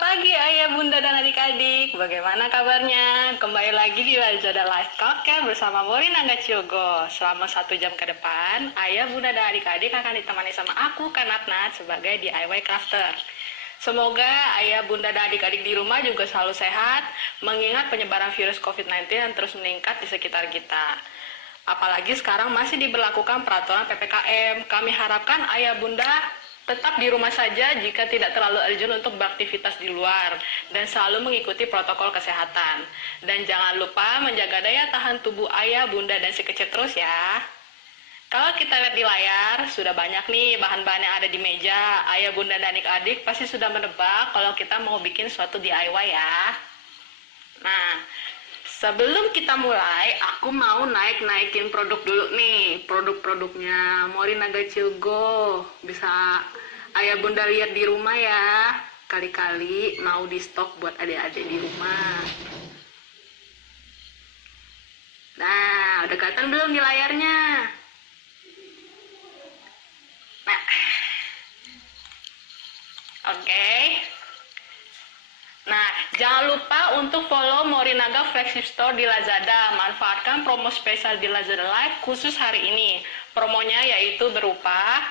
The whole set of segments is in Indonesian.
pagi ayah, bunda, dan adik-adik. Bagaimana kabarnya? Kembali lagi di Lazada Live Talk ya bersama Morin Angga Ciogo. Selama 1 jam ke depan, ayah, bunda, dan adik-adik akan ditemani sama aku, Kanatnat, sebagai DIY crafter. Semoga ayah, bunda, dan adik-adik di rumah juga selalu sehat, mengingat penyebaran virus COVID-19 yang terus meningkat di sekitar kita. Apalagi sekarang masih diberlakukan peraturan PPKM. Kami harapkan ayah, bunda tetap di rumah saja jika tidak terlalu urgent untuk beraktivitas di luar dan selalu mengikuti protokol kesehatan. Dan jangan lupa menjaga daya tahan tubuh ayah, bunda, dan si kecil terus ya. Kalau kita lihat di layar, sudah banyak nih bahan-bahan yang ada di meja. Ayah, bunda, dan adik-adik pasti sudah menebak kalau kita mau bikin suatu DIY ya. Nah, sebelum kita mulai, aku mau naikin produk dulu nih. Produk-produknya Morinaga Ciogo. Bisa ayah bunda lihat di rumah ya. Kali-kali mau di stok buat adik-adik di rumah. Nah, udah kelihatan belum di layarnya? Nah, oke. Nah, jangan lupa untuk follow Morinaga Flagship Store di Lazada. Manfaatkan promo spesial di Lazada Live khusus hari ini. Promonya yaitu berupa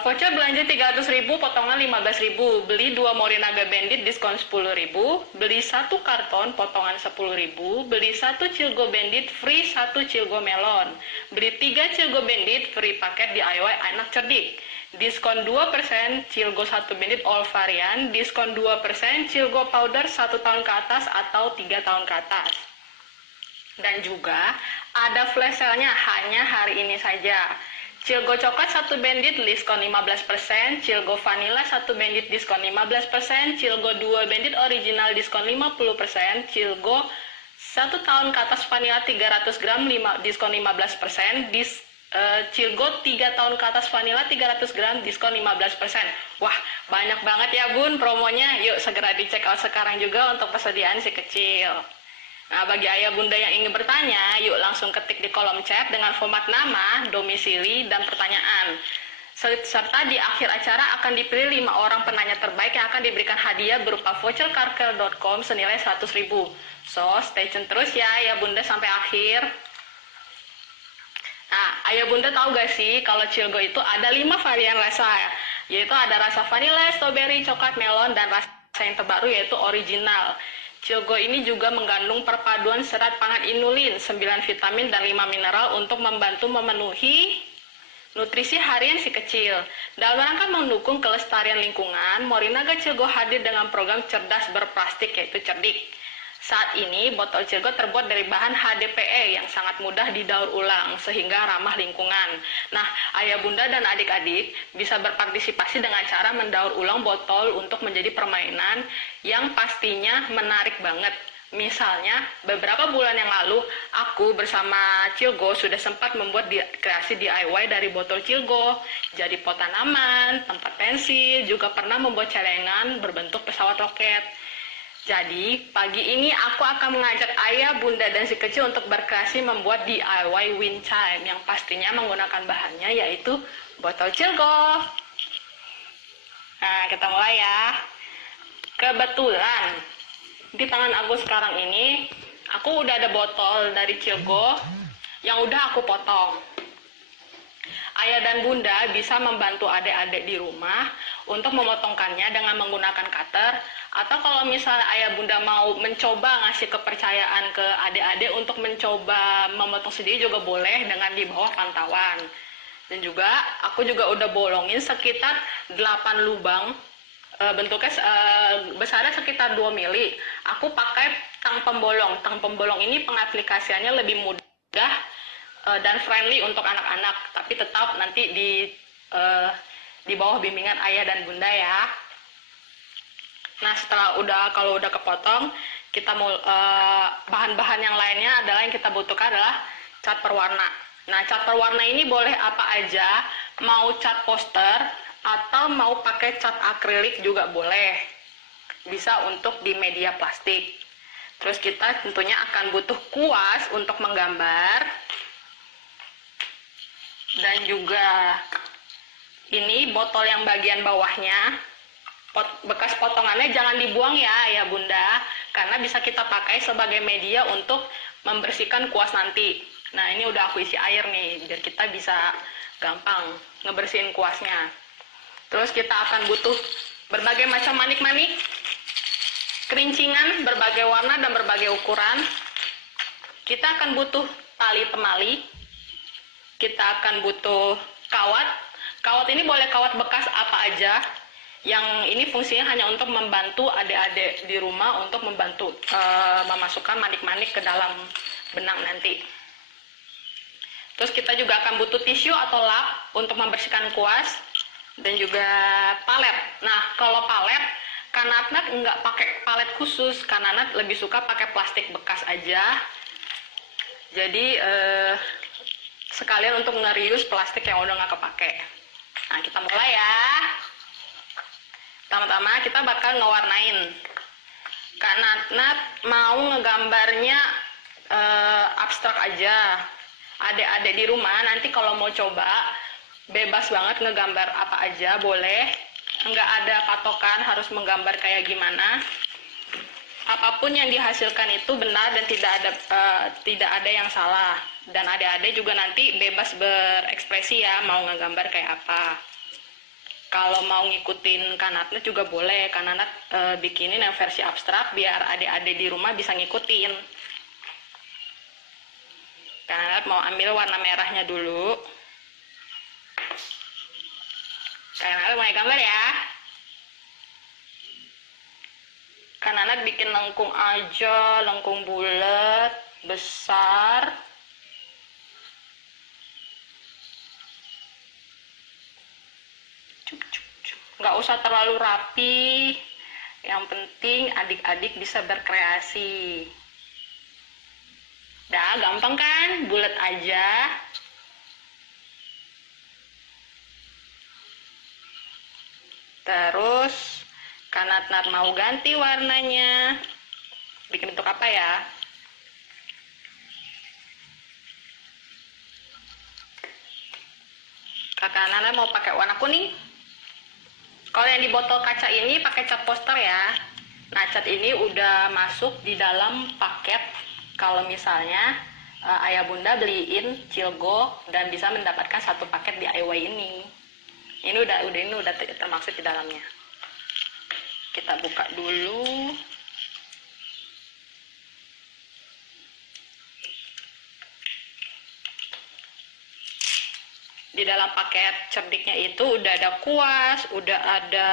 voucher belanja 300.000, potongan 15.000. Beli 2 Morinaga Bandit, diskon 10.000. Beli 1 karton, potongan 10.000. Beli 1 Cilgo Bandit, free 1 Cilgo Melon. Beli 3 Cilgo Bandit, free paket DIY anak cerdik. Diskon 2% Cilgo 1 Bandit all varian. Diskon 2% Cilgo powder 1 tahun ke atas atau 3 tahun ke atas. Dan juga ada flash sale-nya hanya hari ini saja. Cilgo coklat 1 bandit diskon 15%, Cilgo vanilla 1 bandit diskon 15%, Cilgo 2 bandit original diskon 50%, Cilgo 1 tahun ke atas vanilla 300 gram diskon 15%, Cilgo 3 tahun ke atas vanilla 300 gram diskon 15%. Wah, banyak banget ya bun promonya. Yuk segera dicek out sekarang juga untuk persediaan si kecil. Nah, bagi ayah bunda yang ingin bertanya, yuk langsung ketik di kolom chat dengan format nama, domisili, dan pertanyaan. Serta di akhir acara akan dipilih 5 orang penanya terbaik yang akan diberikan hadiah berupa voucher karkel.com senilai 100.000. So, stay tune terus ya ayah bunda sampai akhir. Nah, ayah bunda tahu gak sih kalau Cilgo itu ada 5 varian rasa, yaitu ada rasa vanilla, strawberry, coklat, melon, dan rasa yang terbaru yaitu original. Cilgo ini juga mengandung perpaduan serat pangan inulin, 9 vitamin dan 5 mineral untuk membantu memenuhi nutrisi harian si kecil. Dalam rangka mendukung kelestarian lingkungan, Morinaga Cilgo hadir dengan program cerdas berplastik yaitu Cerdik. Saat ini, botol Cilgo terbuat dari bahan HDPE yang sangat mudah didaur ulang sehingga ramah lingkungan. Nah, ayah bunda dan adik-adik bisa berpartisipasi dengan cara mendaur ulang botol untuk menjadi permainan yang pastinya menarik banget. Misalnya, beberapa bulan yang lalu, aku bersama Cilgo sudah sempat membuat kreasi DIY dari botol Cilgo, jadi pot tanaman, tempat pensil, juga pernah membuat celengan berbentuk pesawat roket. Jadi, pagi ini aku akan mengajak ayah, bunda, dan si kecil untuk berkreasi membuat DIY wind chime yang pastinya menggunakan bahannya yaitu botol Cilgo. Nah, kita mulai ya. Kebetulan, di tangan aku sekarang ini, aku udah ada botol dari Cilgo yang udah aku potong. Ayah dan bunda bisa membantu adik-adik di rumah untuk memotongkannya dengan menggunakan cutter, atau kalau misalnya ayah bunda mau mencoba ngasih kepercayaan ke adik-adik untuk mencoba memotong sendiri juga boleh dengan di bawah pantauan. Dan juga aku juga udah bolongin sekitar 8 lubang, bentuknya besarnya sekitar 2 mili. Aku pakai tang pembolong. Tang pembolong ini pengaplikasiannya lebih mudah dan friendly untuk anak-anak, tapi tetap nanti di bawah bimbingan ayah dan bunda ya. Nah, kalau udah kepotong, kita mau bahan-bahan yang lainnya adalah yang kita butuhkan adalah cat perwarna. Nah, cat perwarna ini boleh apa aja, mau cat poster atau mau pakai cat akrilik juga boleh. Bisa untuk di media plastik. Terus kita tentunya akan butuh kuas untuk menggambar. Dan juga ini botol yang bagian bawahnya bekas potongannya jangan dibuang ya Bunda, karena bisa kita pakai sebagai media untuk membersihkan kuas nanti. Nah, ini udah aku isi air nih, biar kita bisa gampang ngebersihin kuasnya. Terus kita akan butuh berbagai macam manik-manik, kerincingan berbagai warna dan berbagai ukuran. Kita akan butuh tali temali, kita akan butuh kawat. Kawat ini boleh kawat bekas apa aja, yang ini fungsinya hanya untuk membantu adik-adik di rumah untuk membantu memasukkan manik-manik ke dalam benang nanti. Terus kita juga akan butuh tisu atau lap untuk membersihkan kuas, dan juga palet. Nah, kalau palet, Kanatnat nggak pakai palet khusus. Kanatnat lebih suka pakai plastik bekas aja. Jadi sekalian untuk nge-reuse plastik yang udah nggak kepake. Nah, kita mulai ya. Pertama-tama kita bakal ngewarnain. Kanatnat mau ngegambarnya abstrak aja. Adik-adik di rumah nanti kalau mau coba bebas banget ngegambar apa aja, boleh. Nggak ada patokan harus menggambar kayak gimana. Apapun yang dihasilkan itu benar dan tidak ada yang salah. Dan adik-adik juga nanti bebas berekspresi ya, mau ngegambar kayak apa. Kalau mau ngikutin Kanatnat juga boleh. Kanatnat bikinin yang versi abstrak biar adik-adik di rumah bisa ngikutin. Kanatnat mau ambil warna merahnya dulu. Kanatnat mulai gambar ya. Kanatnat bikin lengkung aja, lengkung bulat, besar. Nggak usah terlalu rapi. Yang penting adik-adik bisa berkreasi. Dah, gampang kan? Bulat aja. Terus Kanatnat mau ganti warnanya. Bikin bentuk apa ya? Kanatnat mau pakai warna kuning. Kalau yang di botol kaca ini pakai cat poster ya. Nah, cat ini udah masuk di dalam paket. Kalau misalnya ayah bunda beliin Cilgo dan bisa mendapatkan satu paket DIY ini. Ini udah termaksud di dalamnya. Kita buka dulu. Di dalam paket cerdiknya itu udah ada kuas, udah ada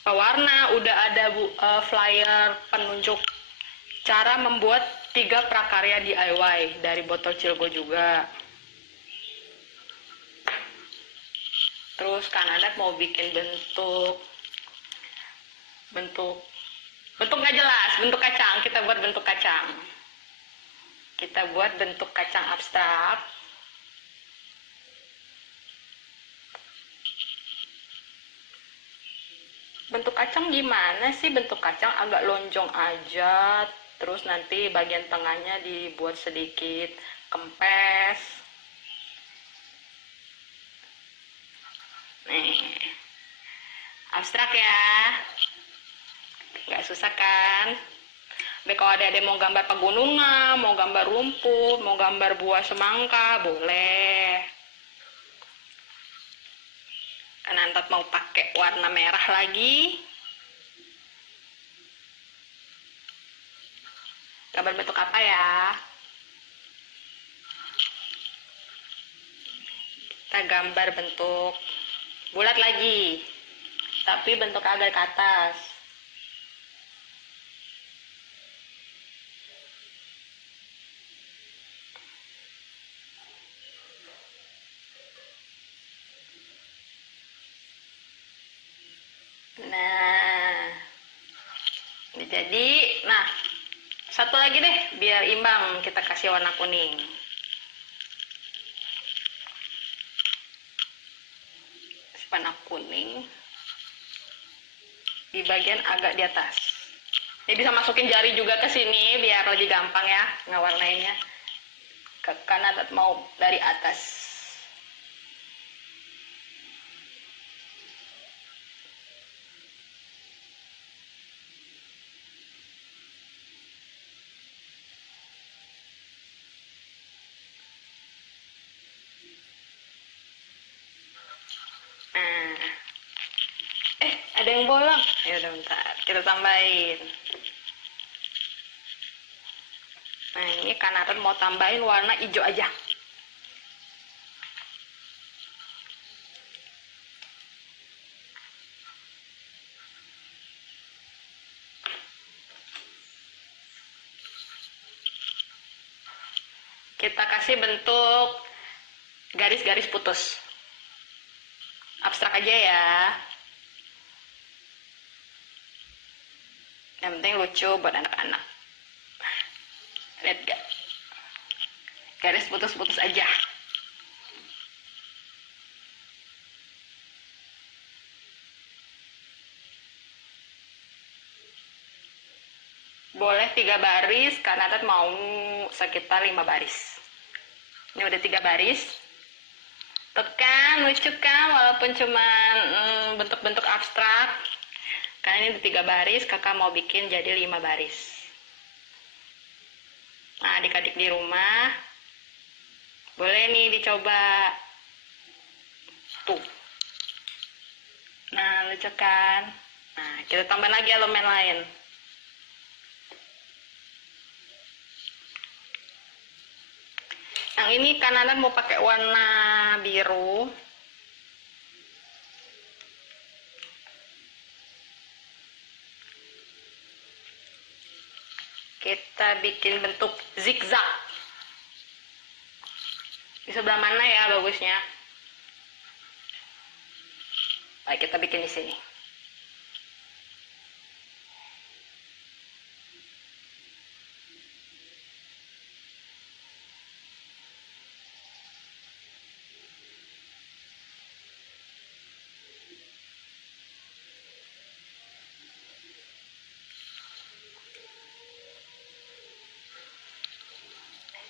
pewarna, udah ada flyer penunjuk cara membuat 3 prakarya DIY dari botol Cilgo juga. Terus Kanatnat mau bikin bentuk nggak jelas, bentuk kacang. Kita buat bentuk kacang. Kita buat bentuk kacang abstrak. Bentuk kacang gimana sih? Bentuk kacang agak lonjong aja. Terus nanti bagian tengahnya dibuat sedikit kempes. Nih, abstrak ya, nggak susah kan? Tapi kalau ada mau gambar pegunungan, mau gambar rumput, mau gambar buah semangka, boleh. Kanatnat mau pakai warna merah lagi. Gambar bentuk apa ya? Kita gambar bentuk bulat lagi, tapi bentuk agak ke atas. Nah, ini jadi. Nah, satu lagi deh, biar imbang kita kasih warna kuning. Warna kuning di bagian agak di atas. Ini bisa masukin jari juga ke sini biar lebih gampang ya ngewarnainnya. Ke kanan atau mau dari atas. ada yang bolong. Ya udah bentar, kita tambahin. Nah ini Kanaran mau tambahin warna hijau aja. Kita kasih bentuk garis-garis putus. Abstrak aja ya. Yang penting lucu buat anak-anak. Lihat gak? Garis putus-putus aja. Boleh 3 baris, karena Nadat mau sekitar 5 baris. Ini udah 3 baris. Tekan, lucu kan, walaupun cuma bentuk-bentuk abstrak. Karena ini udah 3 baris, kakak mau bikin jadi 5 baris. Nah, adik-adik di rumah, boleh nih dicoba. Tuh. Nah, lucu kan. Nah, kita tambah lagi elemen lain. Yang ini Kanaran mau pakai warna biru. Kita bikin bentuk zigzag. Di sebelah mana ya bagusnya? Baik, kita bikin di sini.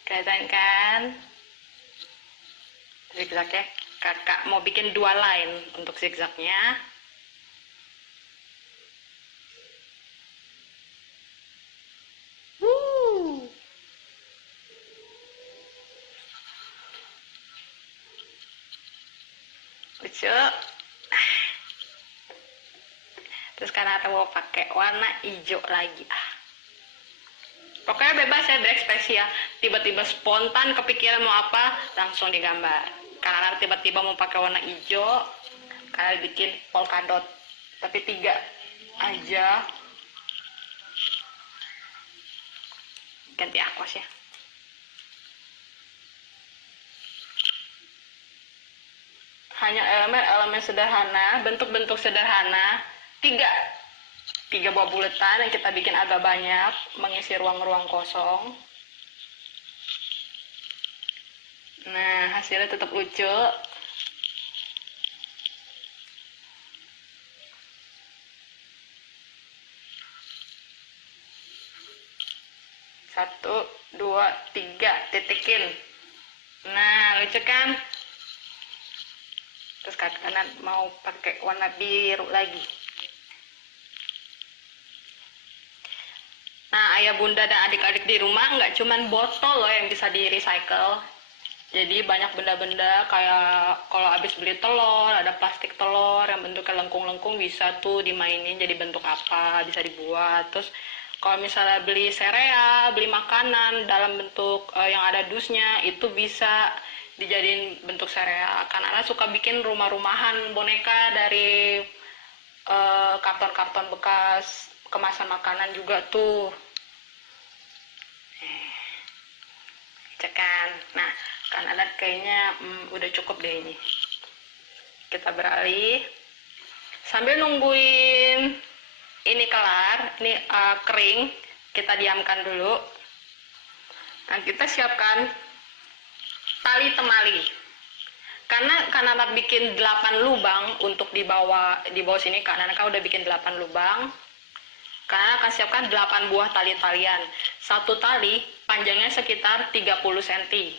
Kelihatan kan? Zigzagnya kakak mau bikin 2 line untuk zigzagnya. Lucu. Terus karena aku mau pakai warna hijau lagi. Pokoknya bebas ya berekspresi ya. Tiba-tiba spontan kepikiran mau apa, langsung digambar. Karena tiba-tiba mau pakai warna hijau, kalian bikin polka dot. Tapi 3 aja. Ganti aquas ya. Hanya elemen-elemen sederhana, bentuk-bentuk sederhana. 3 buah buletan yang kita bikin agak banyak, mengisi ruang-ruang kosong. Nah, hasilnya tetap lucu. Satu, 2, 3, titikin. Nah, lucu kan? Terus kanan mau pakai warna biru lagi. Nah, ayah bunda dan adik-adik di rumah nggak cuman botol loh yang bisa di recycle. Jadi banyak benda-benda kayak kalau habis beli telur, ada plastik telur yang bentuknya lengkung-lengkung, bisa tuh dimainin jadi bentuk apa, bisa dibuat. Terus kalau misalnya beli sereal, beli makanan dalam bentuk yang ada dusnya, itu bisa dijadiin bentuk sereal. Karena suka bikin rumah-rumahan boneka dari karton-karton bekas kemasan makanan juga tuh. Cekan. Nah, kan adat kayaknya udah cukup deh ini. Kita beralih sambil nungguin ini kelar, ini kering, kita diamkan dulu. Nah, kita siapkan tali temali. Karena anak bikin 8 lubang untuk di bawah sini, karena anak udah bikin 8 lubang. Karena akan siapkan 8 buah tali-talian. Satu tali panjangnya sekitar 30 cm.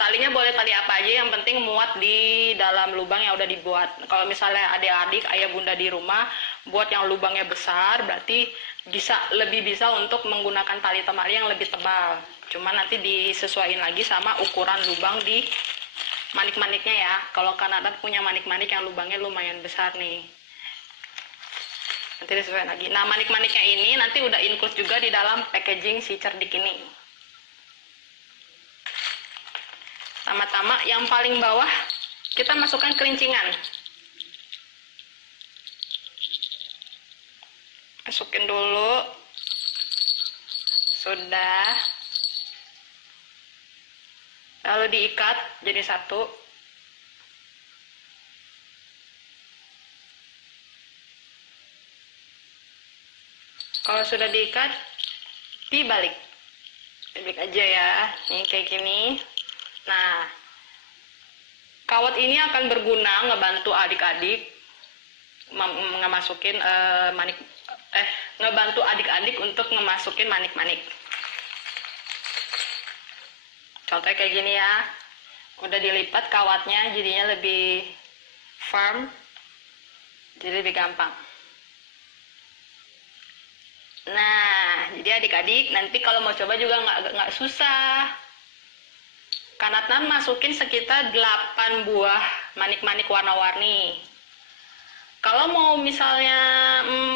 Talinya boleh tali apa aja, yang penting muat di dalam lubang yang udah dibuat. Kalau misalnya adik-adik, ayah bunda di rumah buat yang lubangnya besar, berarti lebih bisa untuk menggunakan tali temali yang lebih tebal. Cuma nanti disesuaikan lagi sama ukuran lubang di manik-maniknya ya. Kalau Kanada punya manik-manik yang lubangnya lumayan besar nih. Nanti disesuaikan lagi. Nah, manik-maniknya ini nanti udah include juga di dalam packaging si cerdik ini. Tama-tama yang paling bawah kita masukkan kelincingan. Masukin dulu. Sudah. Lalu diikat jadi satu. Kalau sudah diikat, dibalik. Dibalik aja ya. Nih kayak gini. Nah, kawat ini akan berguna ngebantu adik-adik ngemasukin ngebantu adik-adik untuk ngemasukin manik-manik. Contohnya kayak gini ya. Udah dilipat kawatnya jadinya lebih firm. Jadi lebih gampang. Nah, jadi adik-adik nanti kalau mau coba juga nggak susah. Kanatna masukin sekitar 8 buah manik-manik warna-warni. Kalau mau misalnya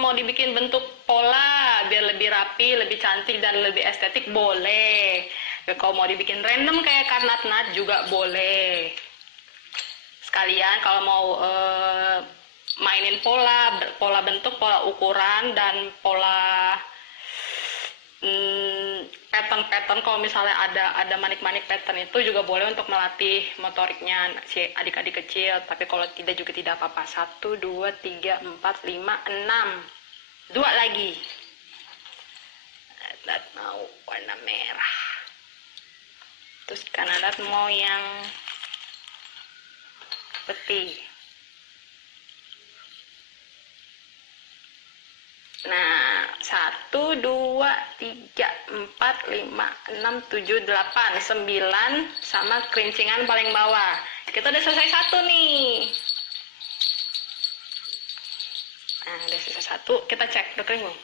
mau dibikin bentuk pola biar lebih rapi, lebih cantik dan lebih estetik boleh. Kalau mau dibikin random kayak Kanatna juga boleh. Sekalian kalau mau mainin pola bentuk, pola ukuran dan pola pattern kalau misalnya ada manik-manik pattern itu juga boleh untuk melatih motoriknya si adik-adik kecil. Tapi kalau tidak juga tidak apa-apa. 1, 2, 3, 4, 5, 6. 2 lagi. Adat mau warna merah. Terus kan adat mau yang putih. Nah, 1, 2, 3, 4, 5, 6, 7, 8, 9 sama kelincingan paling bawah. Kita udah selesai satu nih. Nah, udah selesai satu. Kita cek, udah kering belum?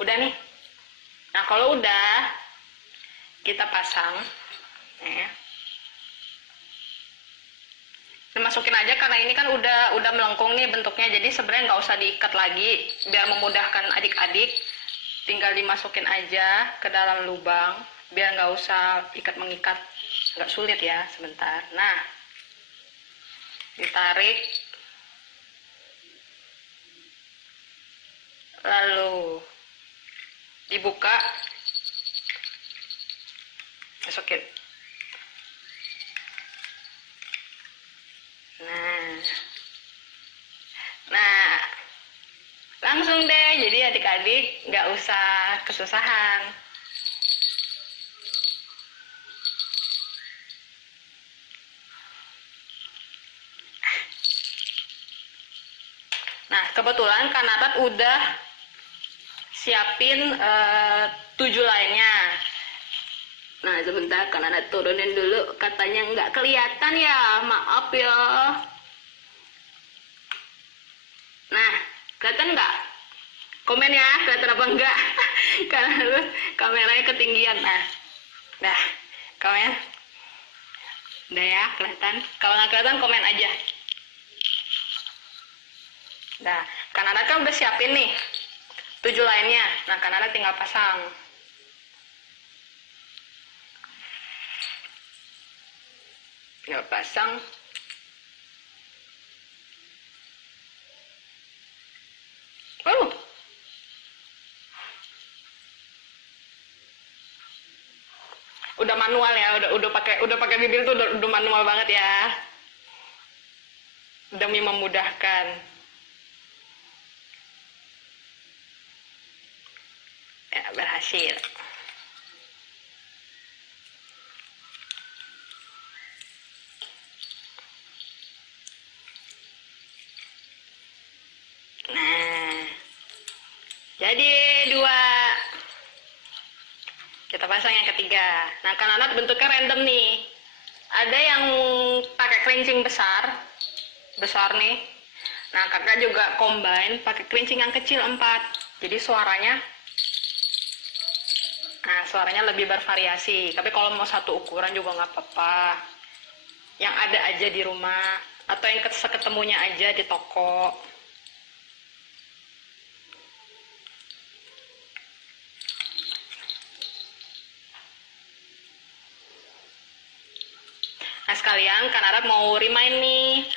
Udah nih. Nah, kalau udah, kita pasang. Ya. Masukin aja karena ini kan udah melengkung nih bentuknya, jadi sebenarnya nggak usah diikat lagi biar memudahkan adik-adik, tinggal dimasukin aja ke dalam lubang biar nggak usah ikat-mengikat, nggak sulit ya. Sebentar. Nah, ditarik lalu dibuka, masukin. Nah, langsung deh. Jadi adik-adik nggak usah kesusahan. Nah, kebetulan Kanatat udah siapin 7 lainnya. Nah, sebentar Kanatat turunin dulu. Katanya nggak kelihatan ya, maaf ya. Nah, kelihatan nggak? Komen ya, kelihatan apa enggak? Karena harus kameranya ketinggian. Nah, komen. Udah ya, kelihatan. Kalau nggak kelihatan, komen aja. Nah, Kanada kan udah siapin nih 7 lainnya. Nah, Kanada tinggal pasang. Tinggal pasang. Udah manual ya, udah pakai bibir tuh udah manual banget ya. Demi memudahkan. Ya, berhasil. Nah, jadi 2. Kita pasang yang ketiga. Nah, Kanada bentuknya random nih. Ada yang pakai kerincing besar nih. Nah, kakak juga combine pakai kerincing yang kecil 4. Jadi suaranya Nah, suaranya lebih bervariasi. Tapi kalau mau satu ukuran juga nggak apa-apa. Yang ada aja di rumah. Atau yang seketemunya aja di toko. Nah, sekalian Kak Narat mau remind nih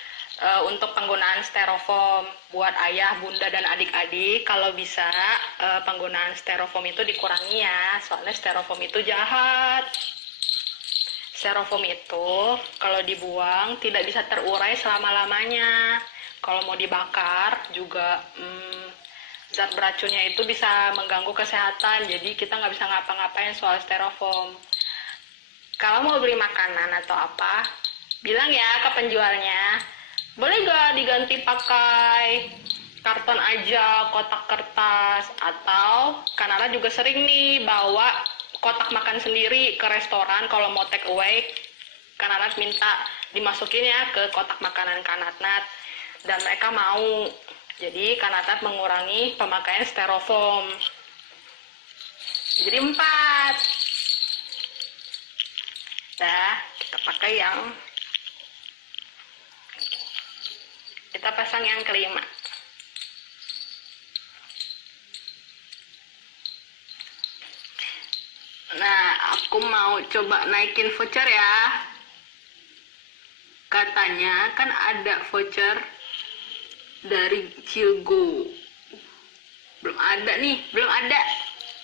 untuk penggunaan styrofoam buat ayah, bunda, dan adik-adik. Kalau bisa penggunaan styrofoam itu dikurangi ya, soalnya styrofoam itu jahat. Styrofoam itu kalau dibuang tidak bisa terurai selama-lamanya. Kalau mau dibakar juga zat beracunnya itu bisa mengganggu kesehatan. Jadi kita nggak bisa ngapa-ngapain soal styrofoam. Kalau mau beli makanan atau apa, bilang ya ke penjualnya, boleh gak diganti pakai karton aja, kotak kertas, atau Kanara juga sering nih bawa kotak makan sendiri ke restoran kalau mau take away. Kanara minta dimasukin ya ke kotak makanan Kanatnat, dan mereka mau. Jadi Kanatnat mengurangi pemakaian styrofoam. Jadi 4. Nah, kita pakai kita pasang yang kelima. Nah, aku mau coba naikin voucher ya. Katanya kan ada voucher dari Cilgo. Belum ada nih, belum ada.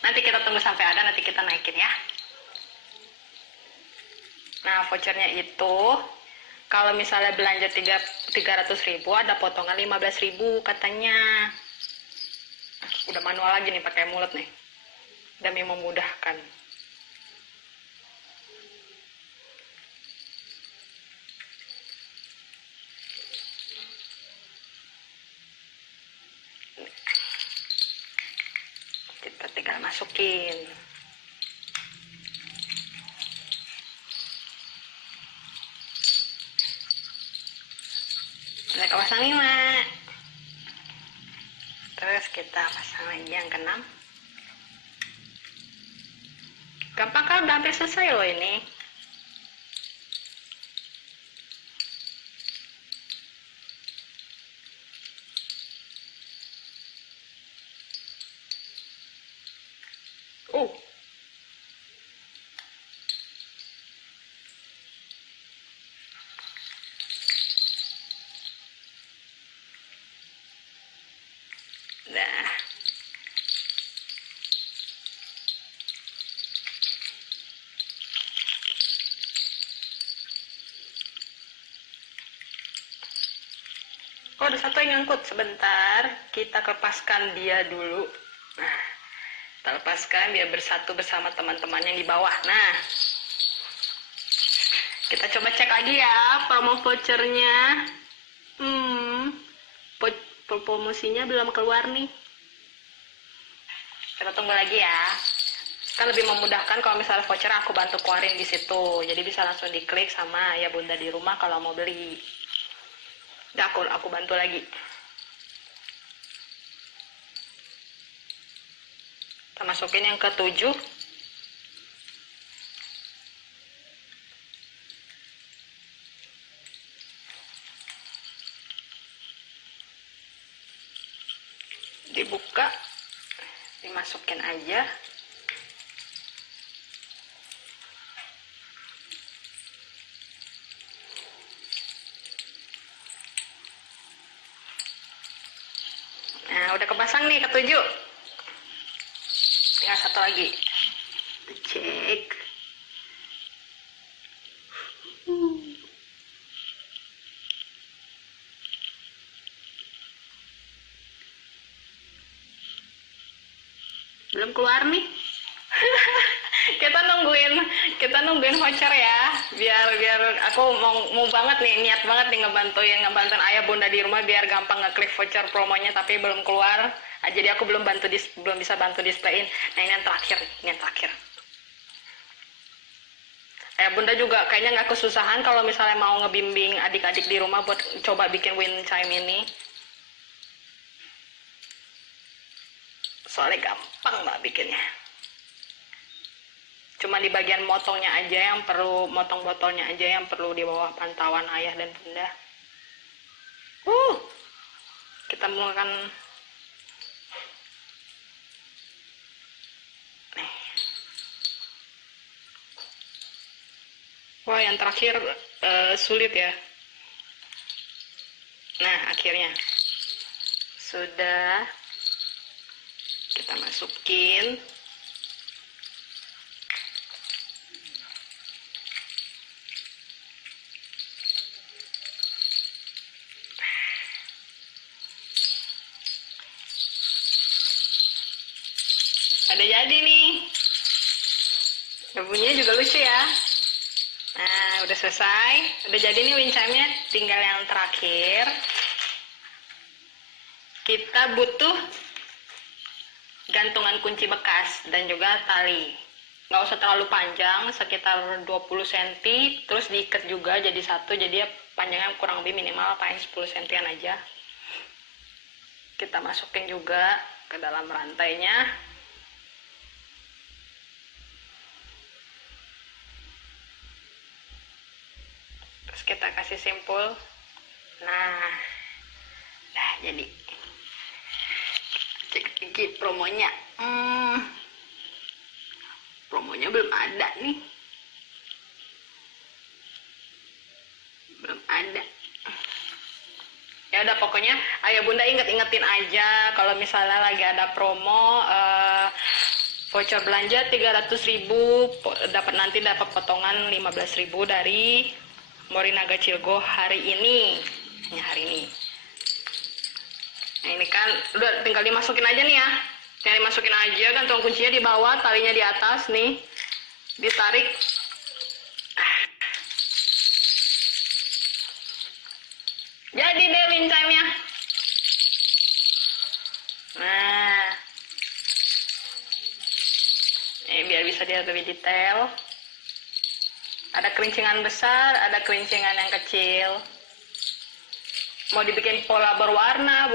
Nanti kita tunggu sampai ada, nanti kita naikin ya. Nah, vouchernya itu kalau misalnya belanja 300.000 ada potongan 15.000 katanya. Udah manual lagi nih pakai mulut nih. Demi memudahkan. Kita tinggal masukin. Mereka pasang 5. Terus kita pasang lagi yang ke-6. Gampang kan, udah hampir selesai loh ini. Nah. Oh, ada satu yang nyangkut. Sebentar, kita lepaskan dia dulu. Nah, kita lepaskan biar bersatu bersama teman-teman yang di bawah. Nah, kita coba cek lagi ya promo vouchernya. Promosinya belum keluar nih. Kita tunggu lagi ya. Kan lebih memudahkan kalau misalnya voucher aku bantu keluarin di situ. Jadi bisa langsung diklik sama ya bunda di rumah kalau mau beli. Udah aku bantu lagi. Kita masukin yang ke-7. Dibuka, dimasukin aja. Nah, udah kepasang nih ke-7. Tinggal satu lagi. Kita cek. Belum keluar nih. kita nungguin voucher ya, biar aku mau banget nih, niat banget nih ngebantuin ayah bunda di rumah biar gampang ngeklik voucher promonya, tapi belum keluar. Jadi aku belum bisa bantu displayin. Nah, ini yang terakhir. Ayah bunda juga kayaknya nggak kesusahan kalau misalnya mau ngebimbing adik-adik di rumah buat coba bikin wind chime ini. Soalnya gampang mbak bikinnya. Cuma di bagian motongnya aja yang perlu, motong botolnya aja yang perlu di bawah pantauan ayah dan bunda. Kita menggunakan nih. Wah, yang terakhir sulit ya. Nah, akhirnya sudah kita masukin. Ada jadi nih. Bunyinya juga lucu ya. Nah, udah selesai. Udah jadi nih wincamnya. Tinggal yang terakhir. Kita butuh gantungan kunci bekas dan juga tali. Nggak usah terlalu panjang, sekitar 20 cm. Terus diikat juga jadi satu. Jadi ya panjangnya kurang lebih minimal paling 10 cm aja. Kita masukin juga ke dalam rantainya. Terus kita kasih simpul. Nah jadi cek sedikit promonya. Promonya belum ada nih, belum ada. Ya udah, pokoknya ayah bunda ingetin aja kalau misalnya lagi ada promo voucher belanja 300.000 dapat potongan 15.000 dari Morinaga Cilgo hari ini. Ya, hari ini. Nah, ini kan udah tinggal dimasukin aja nih ya. Tinggal dimasukin aja, gantung kuncinya di bawah, talinya di atas nih. Ditarik. Jadi deh wincamnya. Nah. Ini biar bisa dilihat lebih detail. Ada kelincingan besar, ada kelincingan yang kecil. Mau dibikin pola berwarna,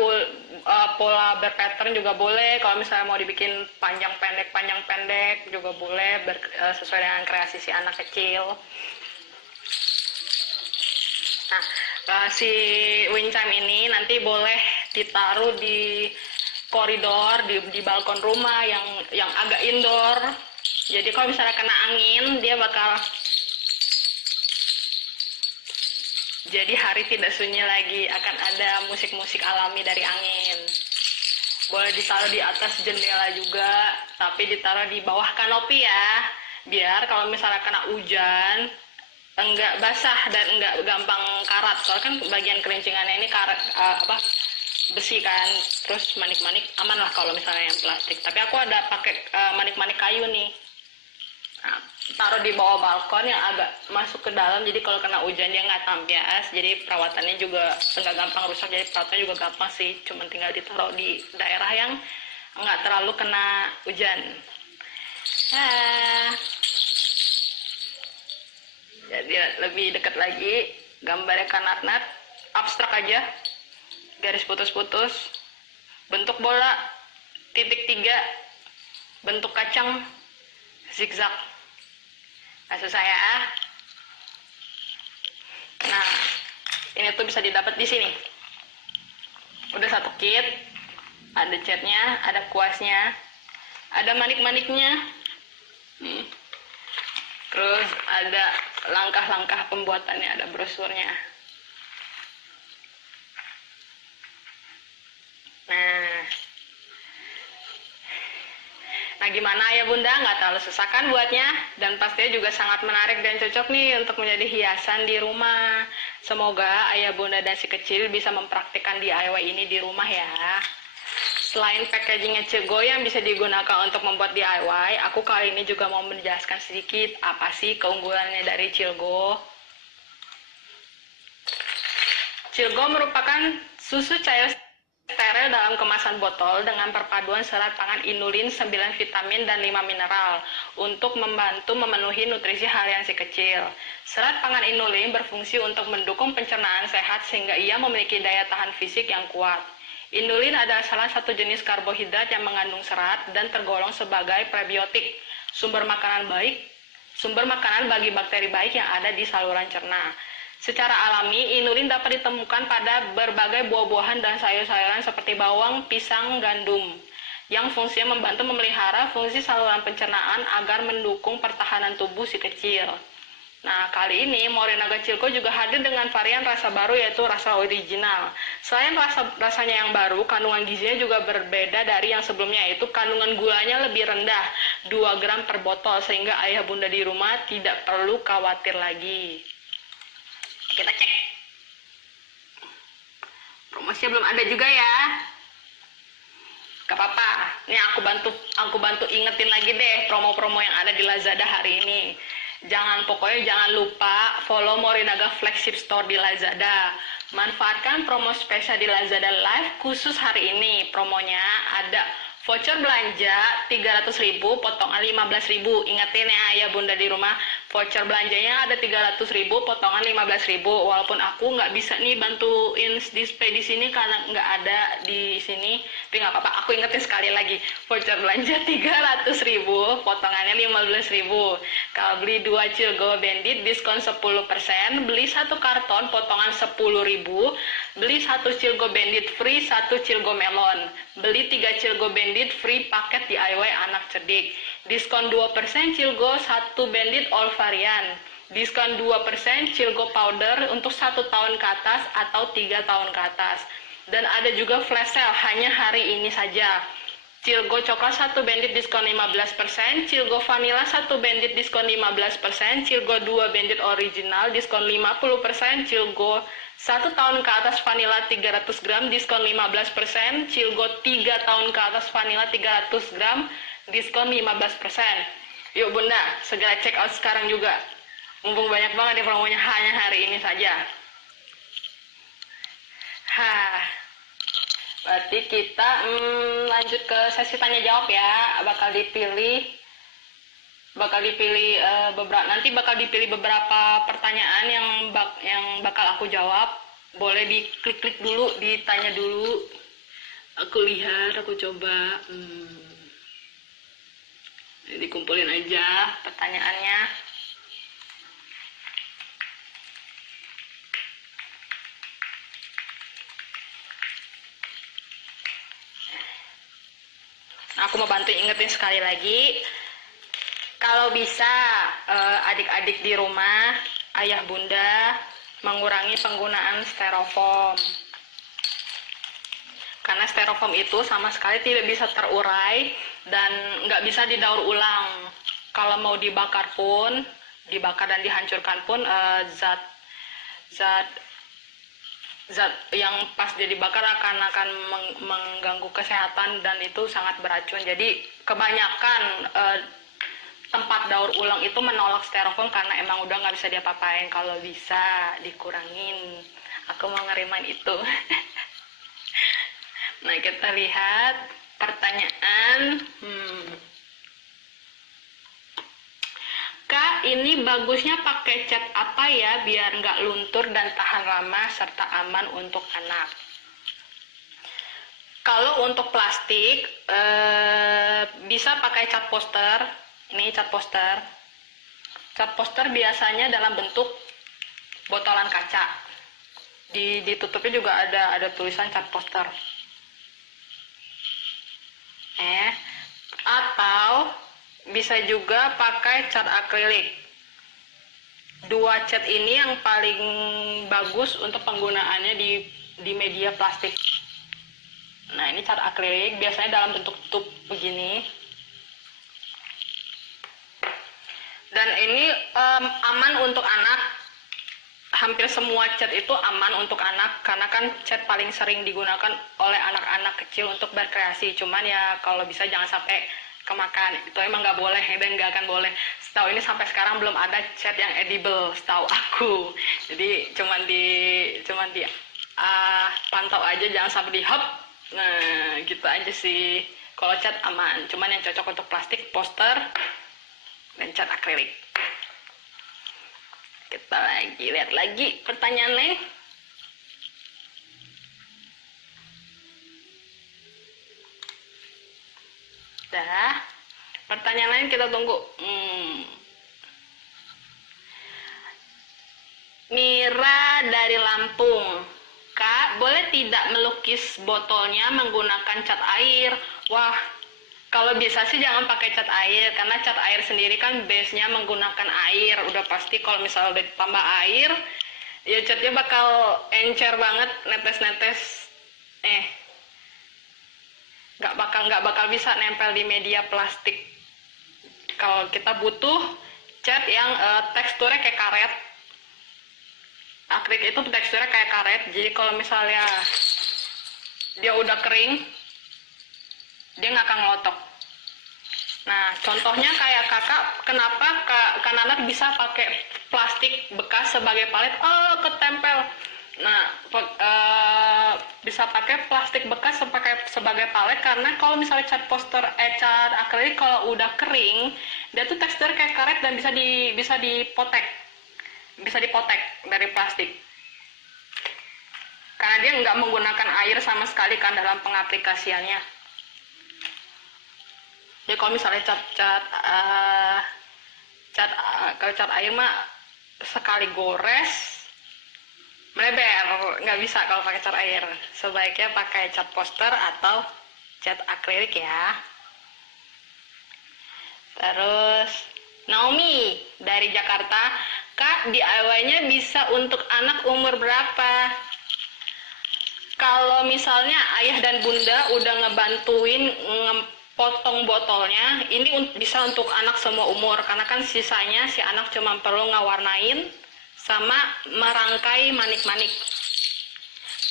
pola berpattern juga boleh. Kalau misalnya mau dibikin panjang pendek juga boleh, sesuai dengan kreasi si anak kecil. Nah, si wincam ini nanti boleh ditaruh di koridor, di balkon rumah yang agak indoor. Jadi kalau misalnya kena angin, dia bakal jadi hari tidak sunyi lagi, akan ada musik-musik alami dari angin. Boleh ditaruh di atas jendela juga, tapi ditaruh di bawah kanopi ya. Biar kalau misalnya kena hujan, enggak basah dan enggak gampang karat. Soalnya kan bagian kelincingannya ini karat, besi kan, terus manik-manik aman lah kalau misalnya yang plastik. Tapi aku ada pakai manik-manik kayu nih. Nah, taruh di bawah balkon yang agak masuk ke dalam, jadi kalau kena hujan dia nggak tampias, jadi perawatannya juga nggak gampang rusak, jadi perawatannya juga gampang sih, cuma tinggal ditaruh di daerah yang nggak terlalu kena hujan. Jadi lebih dekat lagi, gambarnya kanat-nat, abstrak aja, garis putus-putus, bentuk bola, titik 3, bentuk kacang, zigzag. Nah, susah ya. Nah, ini tuh bisa didapat di sini. Udah satu kit, ada catnya, ada kuasnya, ada manik-maniknya. Nih. Terus ada langkah-langkah pembuatannya, ada brosurnya. Nah, gimana ya bunda? Nggak terlalu susah kan buatnya? Dan pastinya juga sangat menarik dan cocok nih untuk menjadi hiasan di rumah. Semoga ayah bunda dan si kecil bisa mempraktikkan DIY ini di rumah ya. Selain packagingnya Cilgo yang bisa digunakan untuk membuat DIY, aku kali ini juga mau menjelaskan sedikit apa sih keunggulannya dari Cilgo. Cilgo merupakan susu cair steril dalam kemasan botol dengan perpaduan serat pangan inulin, 9 vitamin, dan 5 mineral untuk membantu memenuhi nutrisi harian si kecil. Serat pangan inulin berfungsi untuk mendukung pencernaan sehat sehingga ia memiliki daya tahan fisik yang kuat. Inulin adalah salah satu jenis karbohidrat yang mengandung serat dan tergolong sebagai prebiotik, sumber makanan baik sumber makanan bagi bakteri baik yang ada di saluran cerna. Secara alami, inulin dapat ditemukan pada berbagai buah-buahan dan sayur-sayuran seperti bawang, pisang, gandum, yang fungsinya membantu memelihara fungsi saluran pencernaan agar mendukung pertahanan tubuh si kecil. Nah, kali ini Morinaga Chilko juga hadir dengan varian rasa baru yaitu rasa original. Selain rasanya yang baru, kandungan gizinya juga berbeda dari yang sebelumnya, yaitu kandungan gulanya lebih rendah, 2 gram per botol, sehingga ayah bunda di rumah tidak perlu khawatir lagi. Kita cek. Promosinya belum ada juga ya. Gak apa-apa, ini aku bantu ingetin lagi deh promo-promo yang ada di Lazada hari ini. Pokoknya jangan lupa follow Morinaga Flagship Store di Lazada. Manfaatkan promo spesial di Lazada Live khusus hari ini. Promonya ada voucher belanja 300.000 potongan 15.000. Ingetin ya bunda di rumah, voucher belanjanya ada 300.000 potongan 15.000. Walaupun aku nggak bisa nih bantuin display di sini karena nggak ada di sini, tapi nggak apa-apa, aku ingetin sekali lagi, voucher belanja 300.000 potongannya 15.000. Kalau beli 2 Cilgo Bandit diskon 10%, beli 1 karton potongan 10.000, beli 1 Cilgo Bandit free 1 Cilgo Melon, beli 3 Cilgo Bandit free paket DIY anak cerdik, diskon 2% Cilgo 1 Bandit all varian, diskon 2% Cilgo powder untuk 1 tahun ke atas atau 3 tahun ke atas. Dan ada juga flash sale hanya hari ini saja. Cilgo coklat 1 bandit diskon 15%, Cilgo vanilla 1 bandit diskon 15%, Cilgo 2 bandit original diskon 50%, Cilgo 1 tahun ke atas vanilla 300 gram diskon 15%, Cilgo 3 tahun ke atas vanilla 300 gram diskon 15%. Yuk bunda, segera check out sekarang juga. Mumpung banyak banget di promonya hanya hari ini saja. Berarti kita lanjut ke sesi tanya jawab ya. Bakal dipilih beberapa pertanyaan yang bakal aku jawab. Boleh diklik dulu, ditanya dulu. Aku lihat, aku coba. Dikumpulin aja pertanyaannya. Aku mau bantu ingetin sekali lagi, kalau bisa adik-adik di rumah, ayah bunda mengurangi penggunaan styrofoam. Karena styrofoam itu sama sekali tidak bisa terurai dan nggak bisa didaur ulang. Kalau mau dibakar dan dihancurkan pun zat yang pas dia dibakar akan mengganggu kesehatan dan itu sangat beracun. Jadi kebanyakan tempat daur ulang itu menolak styrofoam karena emang udah nggak bisa diapa-apain. Kalau bisa dikurangin, aku mau ngerimain itu. Nah, kita lihat pertanyaan. Kak, ini bagusnya pakai cat apa ya biar nggak luntur dan tahan lama serta aman untuk anak? Kalau untuk plastik bisa pakai cat poster. Ini cat poster. Cat poster biasanya dalam bentuk botolan kaca. Ditutupnya juga ada tulisan cat poster. Atau bisa juga pakai cat akrilik. 2 cat ini yang paling bagus untuk penggunaannya di media plastik. Nah, ini cat akrilik biasanya dalam bentuk tube begini. Dan ini aman untuk anak. Hampir semua cat itu aman untuk anak karena kan cat paling sering digunakan oleh anak-anak kecil untuk berkreasi. Cuman ya kalau bisa jangan sampai kemakan, itu emang nggak boleh dan nggak akan boleh. Setahu ini sampai sekarang belum ada cat yang edible setahu aku. Jadi cuman di pantau aja, jangan sampai di hop. Nah, gitu aja sih. Kalau cat aman, cuman yang cocok untuk plastik, poster, dan cat akrilik. Kita lihat lagi pertanyaannya. Dah, pertanyaan lain kita tunggu. Mira dari Lampung. Kak, boleh tidak melukis botolnya menggunakan cat air? Wah, kalau bisa sih jangan pakai cat air, karena cat air sendiri kan base-nya menggunakan air. Udah pasti kalau misalnya udah ditambah air, ya catnya bakal encer banget, netes-netes. Nggak bakal bisa nempel di media plastik. Kalau kita butuh cat yang teksturnya kayak karet. Akrilik itu teksturnya kayak karet, jadi kalau misalnya dia udah kering, dia nggak akan ngelotok. Nah, contohnya kayak kakak, kenapa Kak Nanar bisa pakai plastik bekas sebagai palet? Oh, ketempel. Nah, bisa pakai plastik bekas sebagai palet karena kalau misalnya cat cat akrilik kalau udah kering, dia tuh tekstur kayak karet dan bisa dipotek dari plastik. Karena dia nggak menggunakan air sama sekali kan dalam pengaplikasiannya. Jadi kalau misalnya kalau cat air mah sekali gores meleber, nggak bisa kalau pakai cat air. Sebaiknya pakai cat poster atau cat akrilik ya. Terus Naomi dari Jakarta, Kak, DIY-nya bisa untuk anak umur berapa? Kalau misalnya ayah dan bunda udah ngebantuin potong botolnya, ini bisa untuk anak semua umur, karena kan sisanya si anak cuma perlu ngewarnain sama merangkai manik-manik.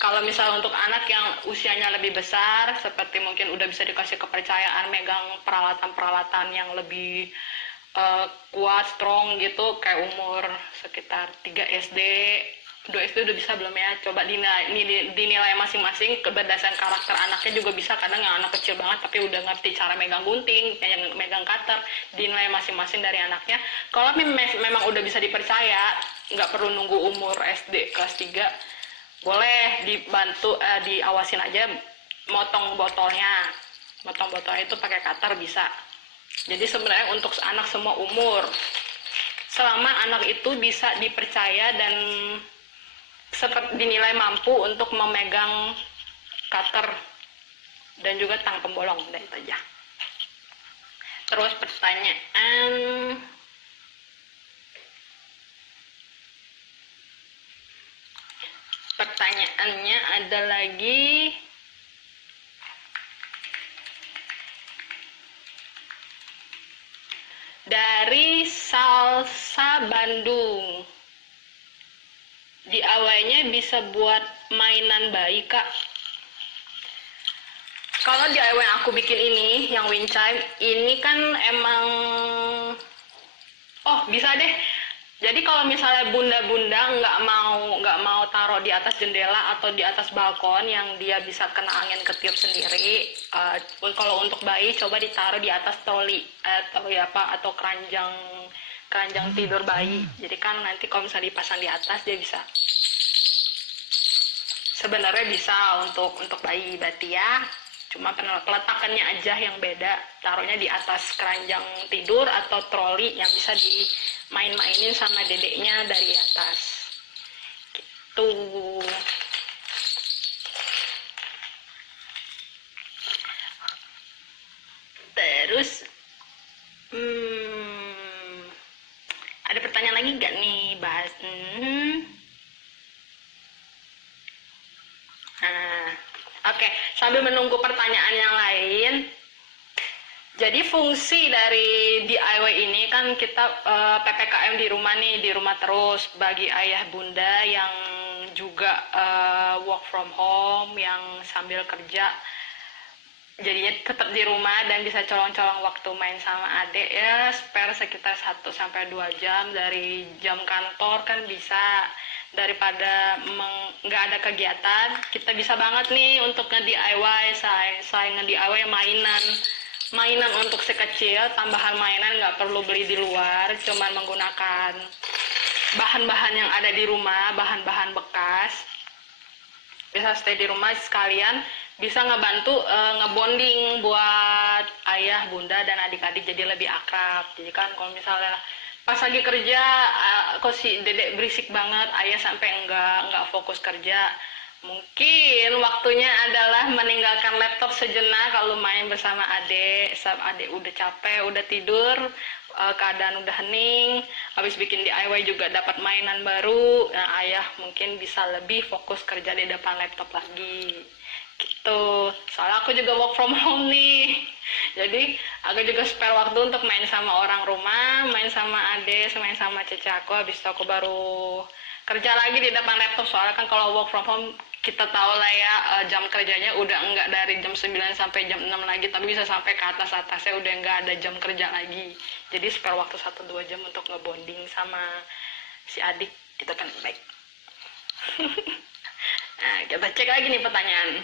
Kalau misalnya untuk anak yang usianya lebih besar, seperti mungkin udah bisa dikasih kepercayaan megang peralatan-peralatan yang lebih kuat, strong gitu, kayak umur sekitar 3 SD, 2 SD udah bisa belum ya? Coba dinilai masing-masing berdasarkan karakter anaknya juga bisa. Kadang yang anak kecil banget tapi udah ngerti cara megang gunting, yang megang cutter, dinilai masing-masing dari anaknya. Kalau memang udah bisa dipercaya, nggak perlu nunggu umur SD kelas 3, boleh dibantu, diawasin aja motong botolnya. Motong botolnya itu pakai cutter bisa. Jadi sebenarnya untuk anak semua umur, selama anak itu bisa dipercaya dan dinilai mampu untuk memegang cutter dan juga tang pembolong, dan itu aja. Terus pertanyaannya ada lagi. Dari Salsa Bandung, DIY-nya bisa buat mainan bayi, Kak. Kalau DIY yang aku bikin ini, yang wind chime, ini kan emang, bisa deh. Jadi kalau misalnya bunda-bunda nggak mau taruh di atas jendela atau di atas balkon yang dia bisa kena angin ketiup sendiri, kalau untuk bayi coba ditaruh di atas troli atau keranjang tidur bayi. Jadi kan nanti kalau misalnya dipasang di atas dia bisa. Sebenarnya bisa untuk bayi berarti ya. Cuma peletakannya aja yang beda, taruhnya di atas keranjang tidur atau troli yang bisa dimain-mainin sama dedeknya dari atas gitu. Terus ada pertanyaan lagi gak nih bahas? Oke, sambil menunggu pertanyaan yang lain. Jadi fungsi dari DIY ini kan kita PPKM di rumah nih, di rumah terus. Bagi ayah bunda yang juga work from home, yang sambil kerja, jadinya tetap di rumah dan bisa colong-colong waktu main sama adik ya, spare sekitar 1-2 jam dari jam kantor kan bisa. Daripada nggak ada kegiatan, kita bisa banget nih untuk nge-DIY, saya nge-DIY mainan untuk si kecil, tambahan mainan, nggak perlu beli di luar, cuman menggunakan bahan-bahan yang ada di rumah, bahan-bahan bekas. Bisa stay di rumah sekalian, bisa ngebantu ngebonding buat ayah, bunda, dan adik-adik jadi lebih akrab. Jadi kan kalau misalnya Pas lagi kerja, kok si dedek berisik banget, ayah sampai nggak fokus kerja. Mungkin waktunya adalah meninggalkan laptop sejenak kalau main bersama adik. Adik udah capek, udah tidur, keadaan udah hening, habis bikin DIY juga dapat mainan baru. Nah, ayah mungkin bisa lebih fokus kerja di depan laptop lagi. Gitu. Soalnya aku juga work from home nih. Jadi aku juga spare waktu untuk main sama orang rumah, main sama adik, main sama cece aku. Habis itu aku baru kerja lagi di depan laptop. Soalnya kan kalau work from home kita tahu lah ya, jam kerjanya udah enggak dari jam 9 sampai jam 6 lagi, tapi bisa sampai ke atasnya udah enggak ada jam kerja lagi. Jadi spare waktu 1-2 jam untuk ngebonding sama si adik, itu kan baik. Nah, kita cek lagi nih pertanyaan.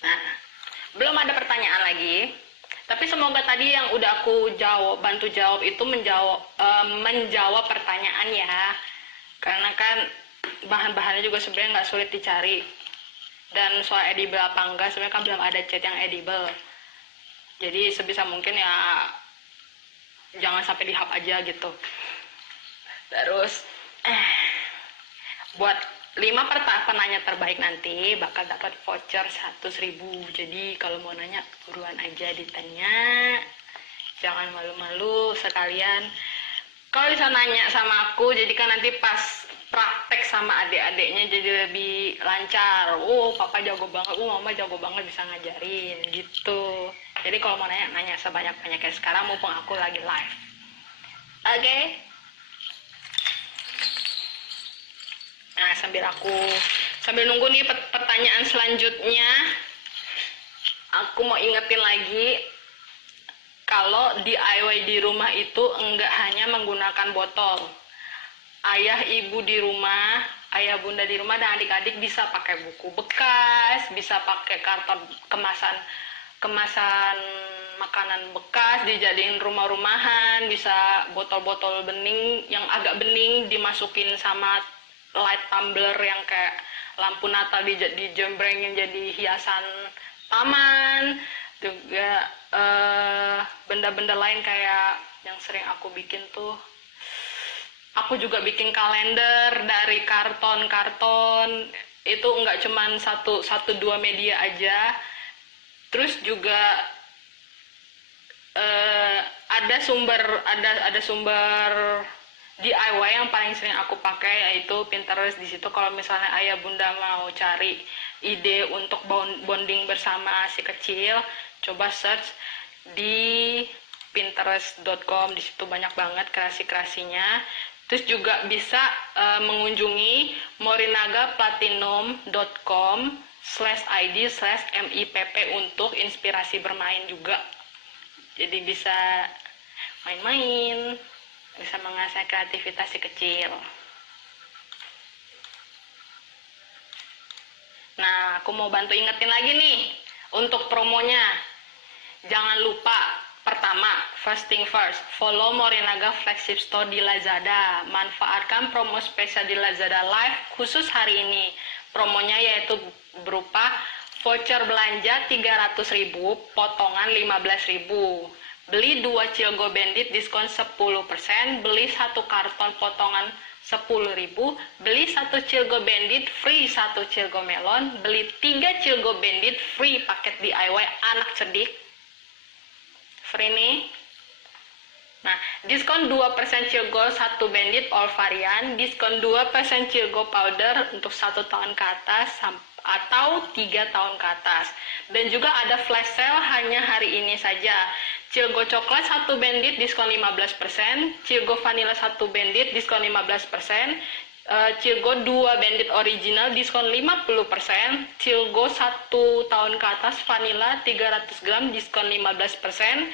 Nah, belum ada pertanyaan lagi. Tapi semoga tadi yang udah aku bantu jawab itu menjawab pertanyaan ya. Karena kan bahan-bahannya juga sebenarnya nggak sulit dicari. Dan soal edible apa enggak, sebenarnya kan belum ada cat yang edible. Jadi sebisa mungkin ya jangan sampai dihap aja gitu. Terus buat 5 penanya terbaik nanti bakal dapat voucher 100.000. Jadi kalau mau nanya buruan aja ditanya, jangan malu-malu sekalian. Kalau bisa nanya sama aku, jadi kan nanti pas praktek sama adik-adiknya jadi lebih lancar. Oh, papa jago banget, mama jago banget bisa ngajarin gitu. Jadi kalau mau nanya sebanyak-banyaknya sekarang mumpung aku lagi live. Oke? Nah, sambil nunggu nih pertanyaan selanjutnya, aku mau ingetin lagi kalau DIY di rumah itu enggak hanya menggunakan botol. Ayah ibu di rumah, ayah bunda di rumah dan adik-adik bisa pakai buku bekas, bisa pakai karton kemasan makanan bekas dijadiin rumah-rumahan, bisa botol-botol bening yang agak bening dimasukin sama light tumbler yang kayak lampu Natal dijembrengin jadi hiasan taman. Juga benda-benda lain kayak yang sering aku bikin tuh, aku juga bikin kalender dari karton itu nggak cuman satu dua media aja. Terus juga ada sumber DIY yang paling sering aku pakai yaitu Pinterest. Di situ kalau misalnya ayah bunda mau cari ide untuk bonding bersama si kecil, coba search di pinterest.com. Di situ banyak banget kreasi-kreasinya. Terus juga bisa mengunjungi morinagaplatinum.com/id/MIPP untuk inspirasi bermain juga. Jadi bisa main-main, bisa mengasah kreativitas si kecil. Nah, aku mau bantu ingetin lagi nih untuk promonya. Jangan lupa, pertama, first thing first, follow Morinaga Flagship Store di Lazada. Manfaatkan promo spesial di Lazada Live khusus hari ini. Promonya yaitu berupa voucher belanja 300.000, potongan 15.000. Beli 2 Cilgo Bandit diskon 10%, beli 1 karton potongan 10.000, beli 1 Cilgo Bandit free 1 Cilgo Melon, beli 3 Cilgo Bandit free paket DIY anak cerdik. Free nih. Nah, diskon 2% Cilgo 1 Bandit all varian, diskon 2% Cilgo powder untuk 1 tahun ke atas atau 3 tahun ke atas. Dan juga ada flash sale hanya hari ini saja. Cilgo coklat 1 Bandit diskon 15%, Cilgo vanilla 1 Bandit diskon 15%, Cilgo 2 Bandit original diskon 50%, Cilgo 1 tahun ke atas vanilla 300 gram diskon 15%,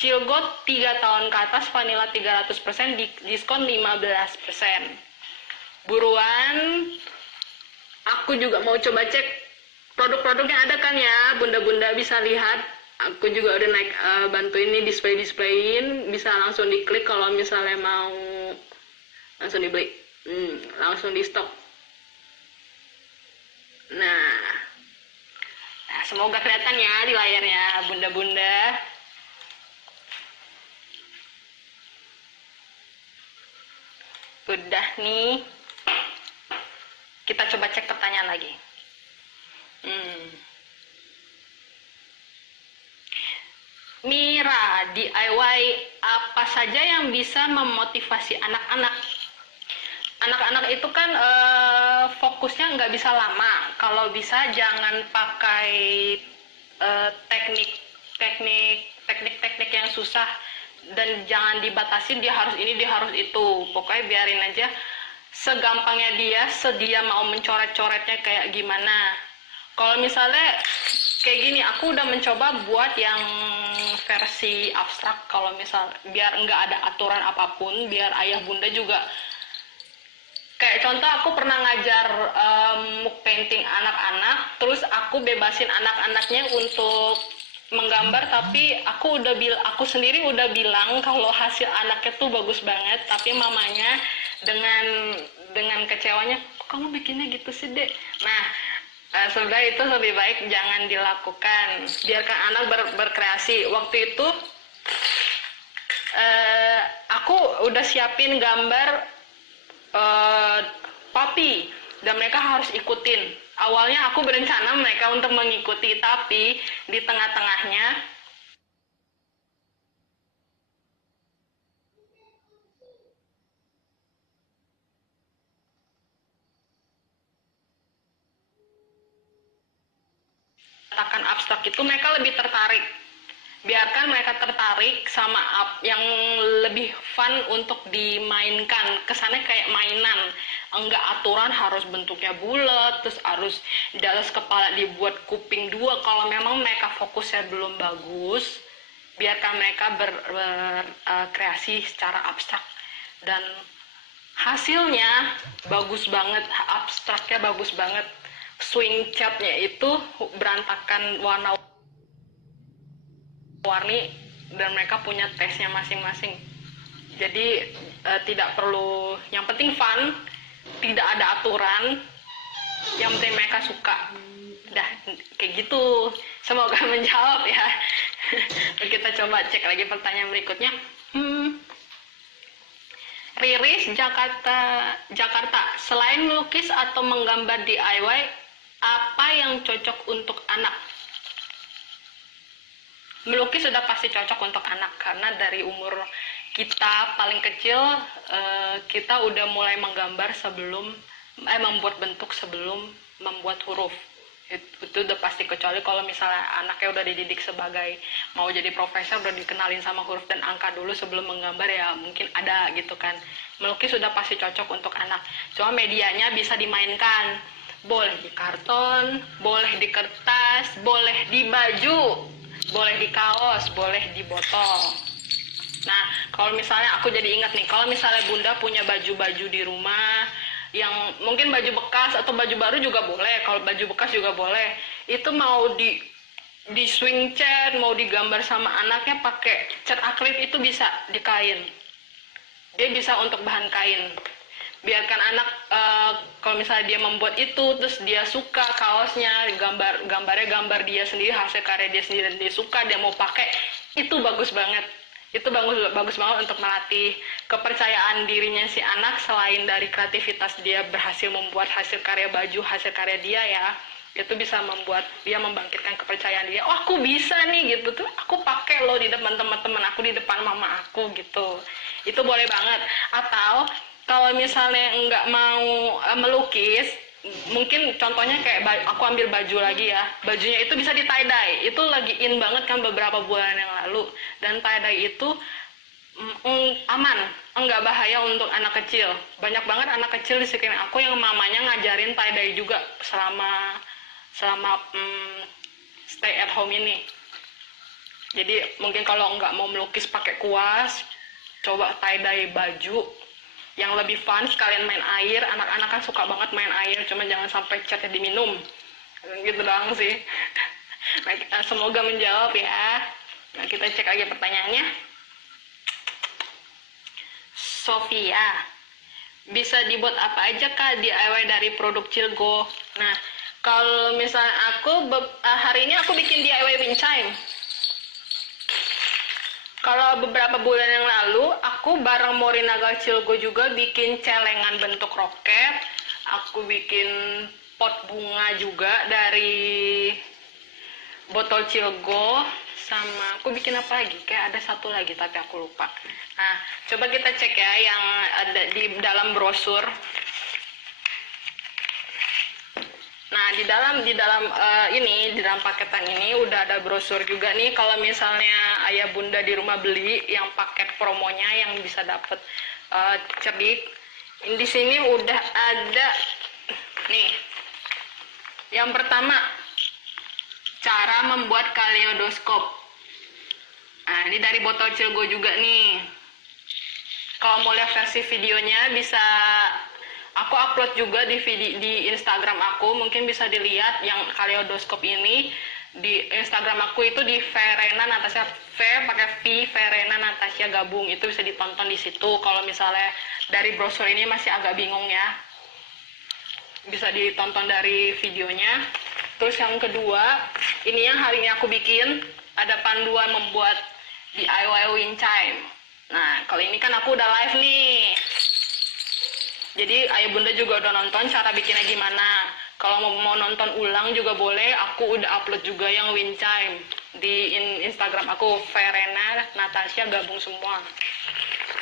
Cilgo 3 tahun ke atas vanilla 300% diskon 15%. Buruan, aku juga mau coba cek produk-produk yang ada kan ya, bunda-bunda bisa lihat. Aku juga udah bantuin nih displayin, bisa langsung diklik kalau misalnya mau langsung dibeli, langsung di stok. Nah, semoga kelihatan ya di layarnya, bunda-bunda. Udah nih. Kita coba cek pertanyaan lagi. Mira, DIY apa saja yang bisa memotivasi anak-anak? Anak-anak itu kan fokusnya nggak bisa lama. Kalau bisa jangan pakai teknik yang susah, dan jangan dibatasin dia harus ini, dia harus itu. Pokoknya biarin aja segampangnya dia, sedia mau mencoret-coretnya kayak gimana. Kalau misalnya kayak gini, aku udah mencoba buat yang versi abstrak. Kalau misal biar nggak ada aturan apapun, biar ayah bunda juga. Kayak contoh, aku pernah ngajar muk painting anak-anak, terus aku bebasin anak-anaknya untuk menggambar, tapi aku sendiri udah bilang kalau hasil anaknya tuh bagus banget, tapi mamanya dengan kecewanya, kok kamu bikinnya gitu sih, Dek? Nah, sebenarnya itu lebih baik jangan dilakukan, biarkan anak berkreasi. Waktu itu aku udah siapin gambar papi, dan mereka harus ikutin. Awalnya aku berencana mereka untuk mengikuti, tapi di tengah-tengahnya katakan abstrak itu mereka lebih tertarik. Biarkan mereka tertarik sama yang lebih fun untuk dimainkan. Kesannya kayak mainan, enggak aturan harus bentuknya bulat, terus harus di atas kepala dibuat kuping dua. Kalau memang mereka fokusnya belum bagus, biarkan mereka berkreasi secara abstrak, dan hasilnya bagus banget, abstraknya bagus banget. Swing catnya itu berantakan warna-warni, dan mereka punya taste-nya masing-masing. Jadi tidak perlu, yang penting fun, tidak ada aturan, yang penting mereka suka. Dah, kayak gitu. Semoga menjawab ya. Kita coba cek lagi pertanyaan berikutnya. Riris, Jakarta. Selain melukis atau menggambar DIY, apa yang cocok untuk anak? Melukis sudah pasti cocok untuk anak, karena dari umur kita paling kecil kita udah mulai menggambar sebelum membuat bentuk sebelum membuat huruf. Itu udah pasti, kecuali kalau misalnya anaknya udah dididik sebagai mau jadi profesor, udah dikenalin sama huruf dan angka dulu sebelum menggambar, ya mungkin ada gitu kan. Melukis sudah pasti cocok untuk anak, cuma medianya bisa dimainkan. Boleh di karton, boleh di kertas, boleh di baju, boleh di kaos, boleh di botol. Nah, kalau misalnya aku jadi ingat nih, kalau misalnya bunda punya baju-baju di rumah, yang mungkin baju bekas atau baju baru juga boleh. Kalau baju bekas juga boleh. Itu mau di swing cat, mau digambar sama anaknya pakai cat akrilik, itu bisa di kain. Dia bisa untuk bahan kain. Biarkan anak kalau misalnya dia membuat itu, terus dia suka kaosnya, gambarnya gambar dia sendiri, hasil karya dia sendiri, dan dia suka, dia mau pakai, itu bagus banget. Itu bagus banget untuk melatih kepercayaan dirinya si anak. Selain dari kreativitas dia berhasil membuat hasil karya baju, hasil karya dia ya, itu bisa membuat dia membangkitkan kepercayaan dia. Oh, aku bisa nih gitu tuh, aku pakai loh di depan teman-teman aku, di depan mama aku gitu. Itu boleh banget. Atau kalau misalnya nggak mau melukis, mungkin contohnya kayak aku ambil baju lagi ya, bajunya itu bisa di tie dye. Itu lagi in banget kan beberapa bulan yang lalu, dan tie dye itu aman, enggak bahaya untuk anak kecil. Banyak banget anak kecil di sekitar aku yang mamanya ngajarin tie dye juga selama stay at home ini. Jadi mungkin kalau nggak mau melukis pakai kuas, coba tie dye baju yang lebih fun, sekalian main air. Anak-anak kan suka banget main air, cuma jangan sampai catnya diminum. Gitu doang sih. Nah, semoga menjawab ya. Nah, kita cek lagi pertanyaannya. Sofia, bisa dibuat apa aja Kak DIY dari produk Cilgo? Nah, Kalau misalnya hari ini aku bikin DIY wind chime. Kalau beberapa bulan yang lalu, aku bareng Morinaga Cilgo juga bikin celengan bentuk roket. Aku bikin pot bunga juga dari botol Cilgo. Sama aku bikin apa lagi? Kayak ada satu lagi tapi aku lupa. Nah, coba kita cek ya yang ada di dalam brosur. Nah, di dalam paketan ini udah ada brosur juga nih. Kalau misalnya ayah bunda di rumah beli yang paket promonya yang bisa dapet cerdik. Di sini udah ada nih. Yang pertama, cara membuat kaleidoskop. Nah, ini dari botol Cilgo juga nih. Kalau mau lihat versi videonya bisa aku upload juga di Instagram aku, mungkin bisa dilihat yang kaleidoskop ini di Instagram aku itu di Verena Natasha pakai V Verena Natasha gabung, itu bisa ditonton di situ. Kalau misalnya dari brosur ini masih agak bingung ya, bisa ditonton dari videonya. Terus yang kedua, ini yang hari ini aku bikin, ada panduan membuat DIY wind chime. Nah, kalau ini kan aku udah live nih. Jadi ayah bunda juga udah nonton cara bikinnya gimana. Kalau mau nonton ulang juga boleh, aku udah upload juga yang wind chime di Instagram aku, Verena Natasha gabung semua.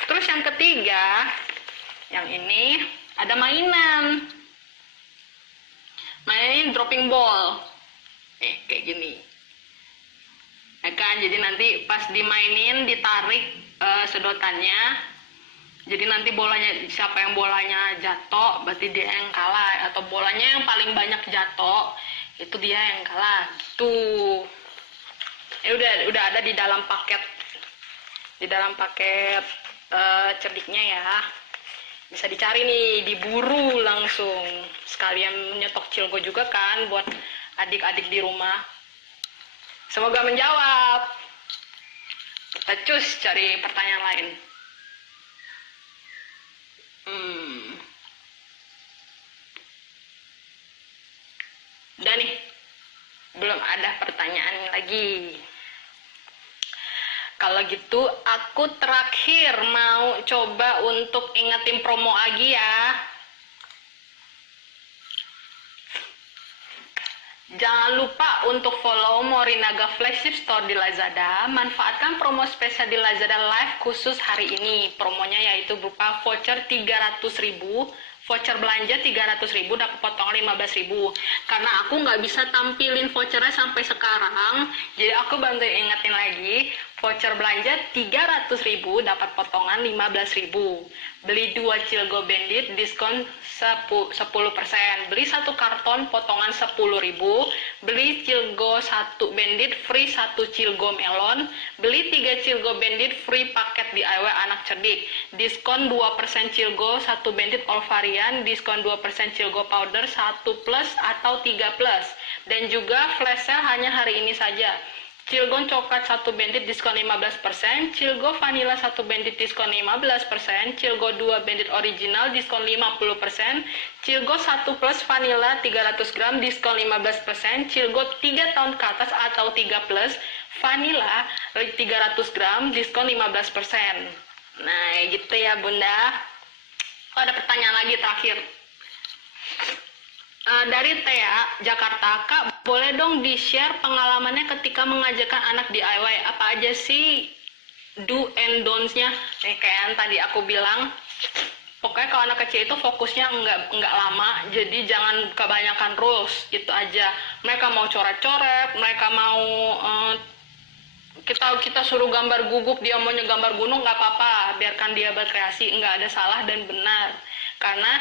Terus yang ketiga, yang ini ada mainan. Mainin dropping ball. Kayak gini. Ya kan, jadi nanti pas dimainin ditarik sedotannya, jadi nanti siapa yang bolanya jatuh berarti dia yang kalah, atau bolanya yang paling banyak jatuh itu dia yang kalah. Tuh, udah ada di dalam paket cerdiknya ya, bisa dicari nih, diburu langsung, sekalian nyetok Cilgo juga kan buat adik-adik di rumah. Semoga menjawab. Kita cus cari pertanyaan lain. Udah nih, belum ada pertanyaan lagi. Kalau gitu aku terakhir mau coba untuk ingetin promo lagi ya. Jangan lupa untuk follow Morinaga Flagship Store di Lazada. Manfaatkan promo spesial di Lazada Live khusus hari ini. Promonya yaitu berupa voucher 300.000, voucher belanja 300.000 dapat potongan 15.000. Karena aku nggak bisa tampilin vouchernya sampai sekarang, jadi aku bantu ingetin lagi. Voucher belanja 300.000 dapat potongan 15.000. Beli 2 Cilgo Bandit diskon 10%. Beli 1 karton potongan 10.000. Beli Cilgo 1 Bandit free 1 Cilgo Melon. Beli 3 Cilgo Bandit free paket DIY anak cerdik. Diskon 2% Cilgo 1 Bandit all varian. Diskon 2% Cilgo powder 1 plus atau 3 plus. Dan juga flash sale hanya hari ini saja. Cilgo coklat 1 bandit diskon 15%, Cilgo vanilla 1 bandit diskon 15%, Cilgo 2 bandit original diskon 50%, Cilgo 1 plus vanilla 300 gram diskon 15%, Cilgo 3 tahun ke atas atau 3 plus vanilla 300 gram diskon 15%. Nah, gitu ya Bunda. Oh, ada pertanyaan lagi terakhir. Dari Tea, Jakarta, Kak, boleh dong di-share pengalamannya ketika mengajarkan anak DIY? Apa aja sih do and don'ts-nya? Kayak yang tadi aku bilang, pokoknya kalau anak kecil itu fokusnya nggak lama, jadi jangan kebanyakan rules, gitu aja. Mereka mau coret-coret, mereka mau kita suruh gambar gugup, dia maunya gambar gunung, nggak apa-apa, biarkan dia berkreasi, nggak ada salah dan benar. Karena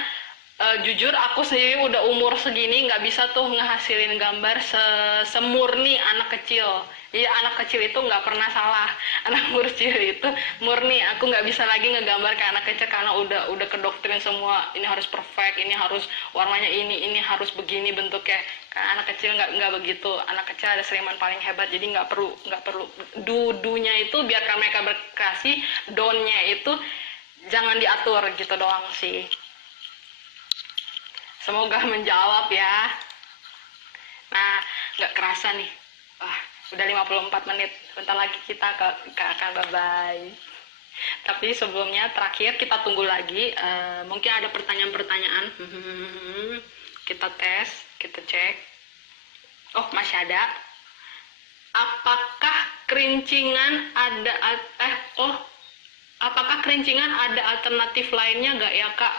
jujur aku sendiri udah umur segini nggak bisa tuh ngehasilin gambar semurni anak kecil. Jadi anak kecil itu nggak pernah salah. Anak kecil itu murni. Aku nggak bisa lagi ngegambar kayak anak kecil karena udah kedoktrin semua. Ini harus perfect, ini harus warnanya ini harus begini bentuknya. Karena anak kecil nggak begitu. Anak kecil ada seniman paling hebat. Jadi nggak perlu dudunya itu biarkan mereka berkreasi. Donnya itu jangan diatur gitu doang sih. Semoga menjawab ya. Nah, nggak kerasa nih. Wah, udah 54 menit. Bentar lagi kita akan bye-bye. Tapi sebelumnya terakhir kita tunggu lagi. Mungkin ada pertanyaan-pertanyaan. Kita tes, kita cek. Oh, masih ada. Apakah kerincingan ada apakah kerincingan ada alternatif lainnya nggak ya, Kak?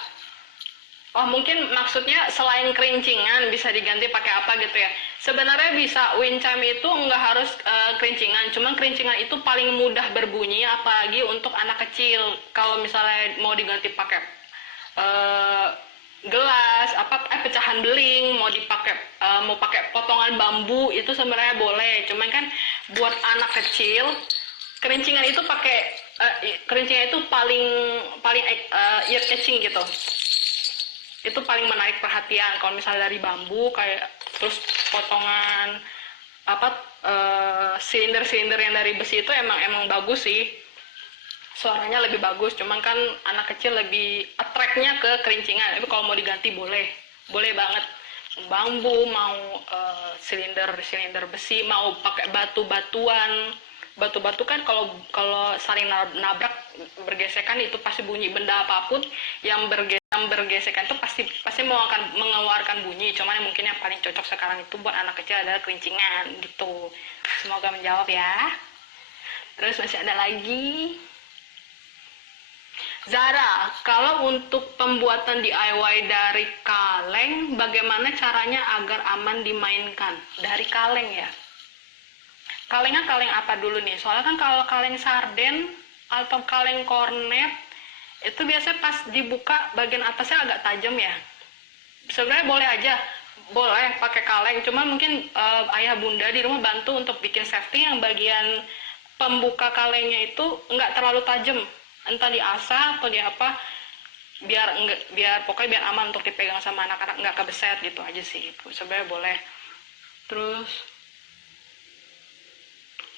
Oh, mungkin maksudnya selain kerincingan bisa diganti pakai apa gitu ya. Sebenarnya bisa, wind chime itu nggak harus kerincingan, cuma kerincingan itu paling mudah berbunyi apalagi untuk anak kecil. Kalau misalnya mau diganti pakai gelas, pecahan beling, mau pakai potongan bambu itu sebenarnya boleh. Cuman kan buat anak kecil kerincingan itu kerincingan itu paling ear catching gitu. Itu paling menarik perhatian. Kalau misalnya dari bambu kayak terus potongan silinder-silinder yang dari besi itu emang bagus sih, suaranya lebih bagus. Cuman kan anak kecil lebih attract-nya ke kerincingan. Tapi kalau mau diganti boleh banget. Bambu, mau silinder besi, mau pakai batu-batuan. Batu-batu kan kalau saling nabrak bergesekan itu pasti bunyi. Benda apapun yang bergesekan itu pasti mau akan mengeluarkan bunyi. Cuman mungkin yang paling cocok sekarang itu buat anak kecil adalah kerincingan gitu. Semoga menjawab ya. Terus masih ada lagi. Zara, kalau untuk pembuatan DIY dari kaleng, bagaimana caranya agar aman dimainkan? Dari kaleng ya? Kalengnya kaleng apa dulu nih? Soalnya kan kalau kaleng sarden atau kaleng kornet, itu biasanya pas dibuka bagian atasnya agak tajam ya. Sebenarnya boleh pakai kaleng. Cuma mungkin ayah bunda di rumah bantu untuk bikin safety yang bagian pembuka kalengnya itu nggak terlalu tajam. Entah diasah atau di apa, pokoknya biar aman untuk dipegang sama anak-anak, nggak kebeset gitu aja sih. Sebenarnya boleh. Terus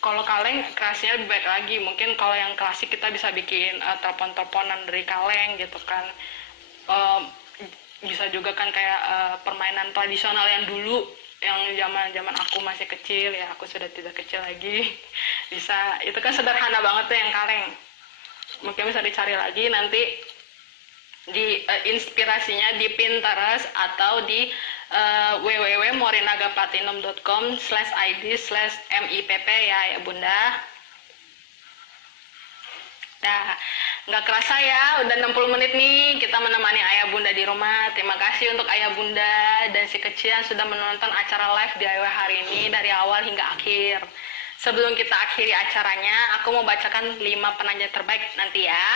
kalau kaleng kerasnya lebih baik lagi. Mungkin kalau yang klasik kita bisa bikin telepon-teleponan dari kaleng gitu kan. Bisa juga kan kayak permainan tradisional yang dulu, yang zaman aku masih kecil ya, aku sudah tidak kecil lagi. Bisa, itu kan sederhana banget tuh yang kaleng. Mungkin bisa dicari lagi nanti di inspirasinya di Pinterest atau di www.morinagaplatinum.com/id/MIPP ya bunda. Nah, nggak kerasa ya, udah 60 menit nih kita menemani ayah bunda di rumah. Terima kasih untuk ayah bunda dan si kecil yang sudah menonton acara live DIY hari ini dari awal hingga akhir. Sebelum kita akhiri acaranya, aku mau bacakan 5 penanya terbaik nanti ya.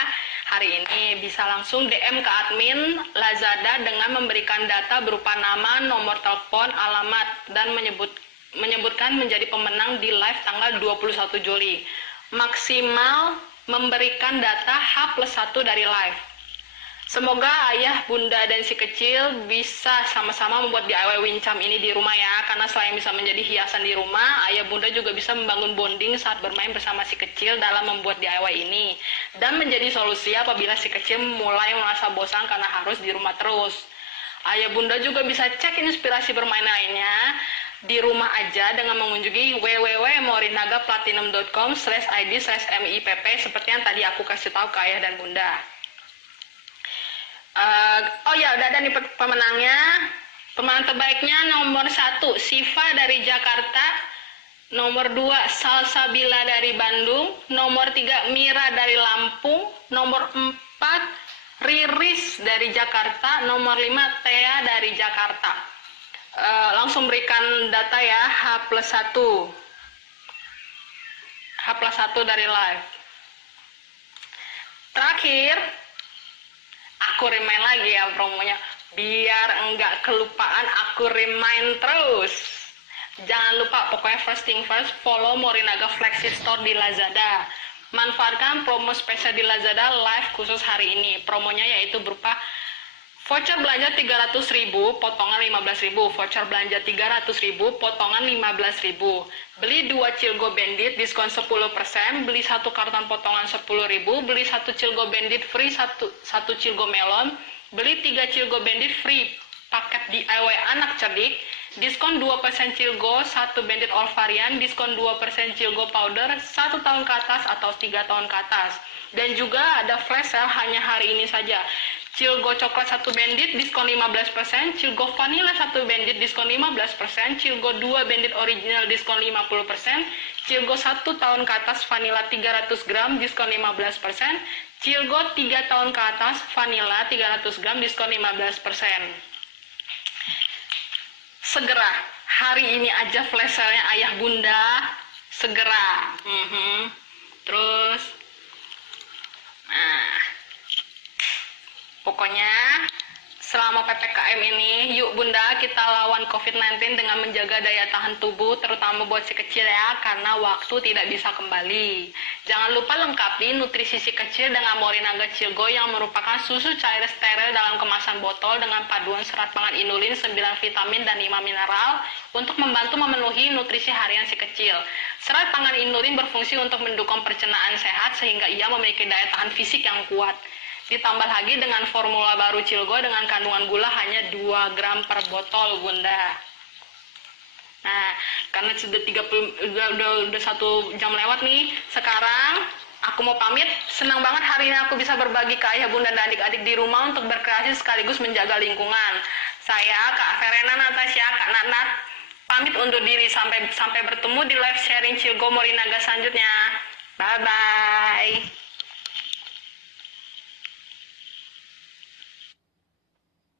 Hari ini bisa langsung DM ke admin Lazada dengan memberikan data berupa nama, nomor telepon, alamat, dan menyebutkan menjadi pemenang di live tanggal 21 Juli. Maksimal memberikan data H+1 dari live. Semoga ayah, bunda, dan si kecil bisa sama-sama membuat DIY wind chime ini di rumah ya. Karena selain bisa menjadi hiasan di rumah, ayah bunda juga bisa membangun bonding saat bermain bersama si kecil dalam membuat DIY ini. Dan menjadi solusi apabila si kecil mulai merasa bosan karena harus di rumah terus. Ayah bunda juga bisa cek inspirasi bermain lainnya di rumah aja dengan mengunjungi www.morinagaplatinum.com/id/MIPP seperti yang tadi aku kasih tahu ke ayah dan bunda. Udah ada nih pemenangnya. Pemenang terbaiknya nomor 1 Siva dari Jakarta, nomor 2 Salsabila dari Bandung, nomor 3 Mira dari Lampung, nomor 4 Riris dari Jakarta, nomor 5 Thea dari Jakarta. Langsung berikan data ya, H+1 dari live. Terakhir aku remind lagi ya promonya, biar enggak kelupaan, aku remind terus. Jangan lupa, pokoknya first thing first, follow Morinaga Flexi Store di Lazada. Manfaatkan promo spesial di Lazada live khusus hari ini. Promonya yaitu berupa voucher belanja 300.000, potongan 15.000. Voucher belanja 300.000, potongan 15.000. Beli 2 Cilgo Bandit, diskon 10%. Beli 1 karton potongan 10.000. Beli 1 Cilgo Bandit, free 1 Cilgo Melon. Beli 3 Cilgo Bandit, free paket DIY anak cerdik. Diskon 2% Cilgo, 1 Bandit All Varian, diskon 2% Cilgo Powder, 1 tahun ke atas atau 3 tahun ke atas. Dan juga ada flash sale hanya hari ini saja. Cilgo Coklat 1 Bandit, diskon 15%, Cilgo Vanilla 1 Bandit, diskon 15%, Cilgo 2 Bandit Original, diskon 50%, Cilgo 1 tahun ke atas Vanilla 300 gram, diskon 15%, Cilgo 3 tahun ke atas Vanilla 300 gram, diskon 15%. Segera, hari ini aja flash sale-nya ayah bunda, segera. Terus, nah, pokoknya selama PPKM ini, yuk bunda kita lawan COVID-19 dengan menjaga daya tahan tubuh, terutama buat si kecil ya, karena waktu tidak bisa kembali. Jangan lupa lengkapi nutrisi si kecil dengan Morinaga Cilgo yang merupakan susu cair steril dalam kemasan botol dengan paduan serat pangan inulin, 9 vitamin, dan 5 mineral untuk membantu memenuhi nutrisi harian si kecil. Serat pangan inulin berfungsi untuk mendukung pencernaan sehat sehingga ia memiliki daya tahan fisik yang kuat. Ditambah lagi dengan formula baru Cilgo dengan kandungan gula hanya 2 gram per botol, bunda. Nah, karena sudah 1 jam lewat nih, sekarang aku mau pamit. Senang banget hari ini aku bisa berbagi ke ayah bunda dan adik-adik di rumah untuk berkreasi sekaligus menjaga lingkungan. Saya, Kak Verena Natasha, Kak Natnat, pamit undur diri sampai bertemu di live sharing Cilgo Morinaga selanjutnya. Bye-bye.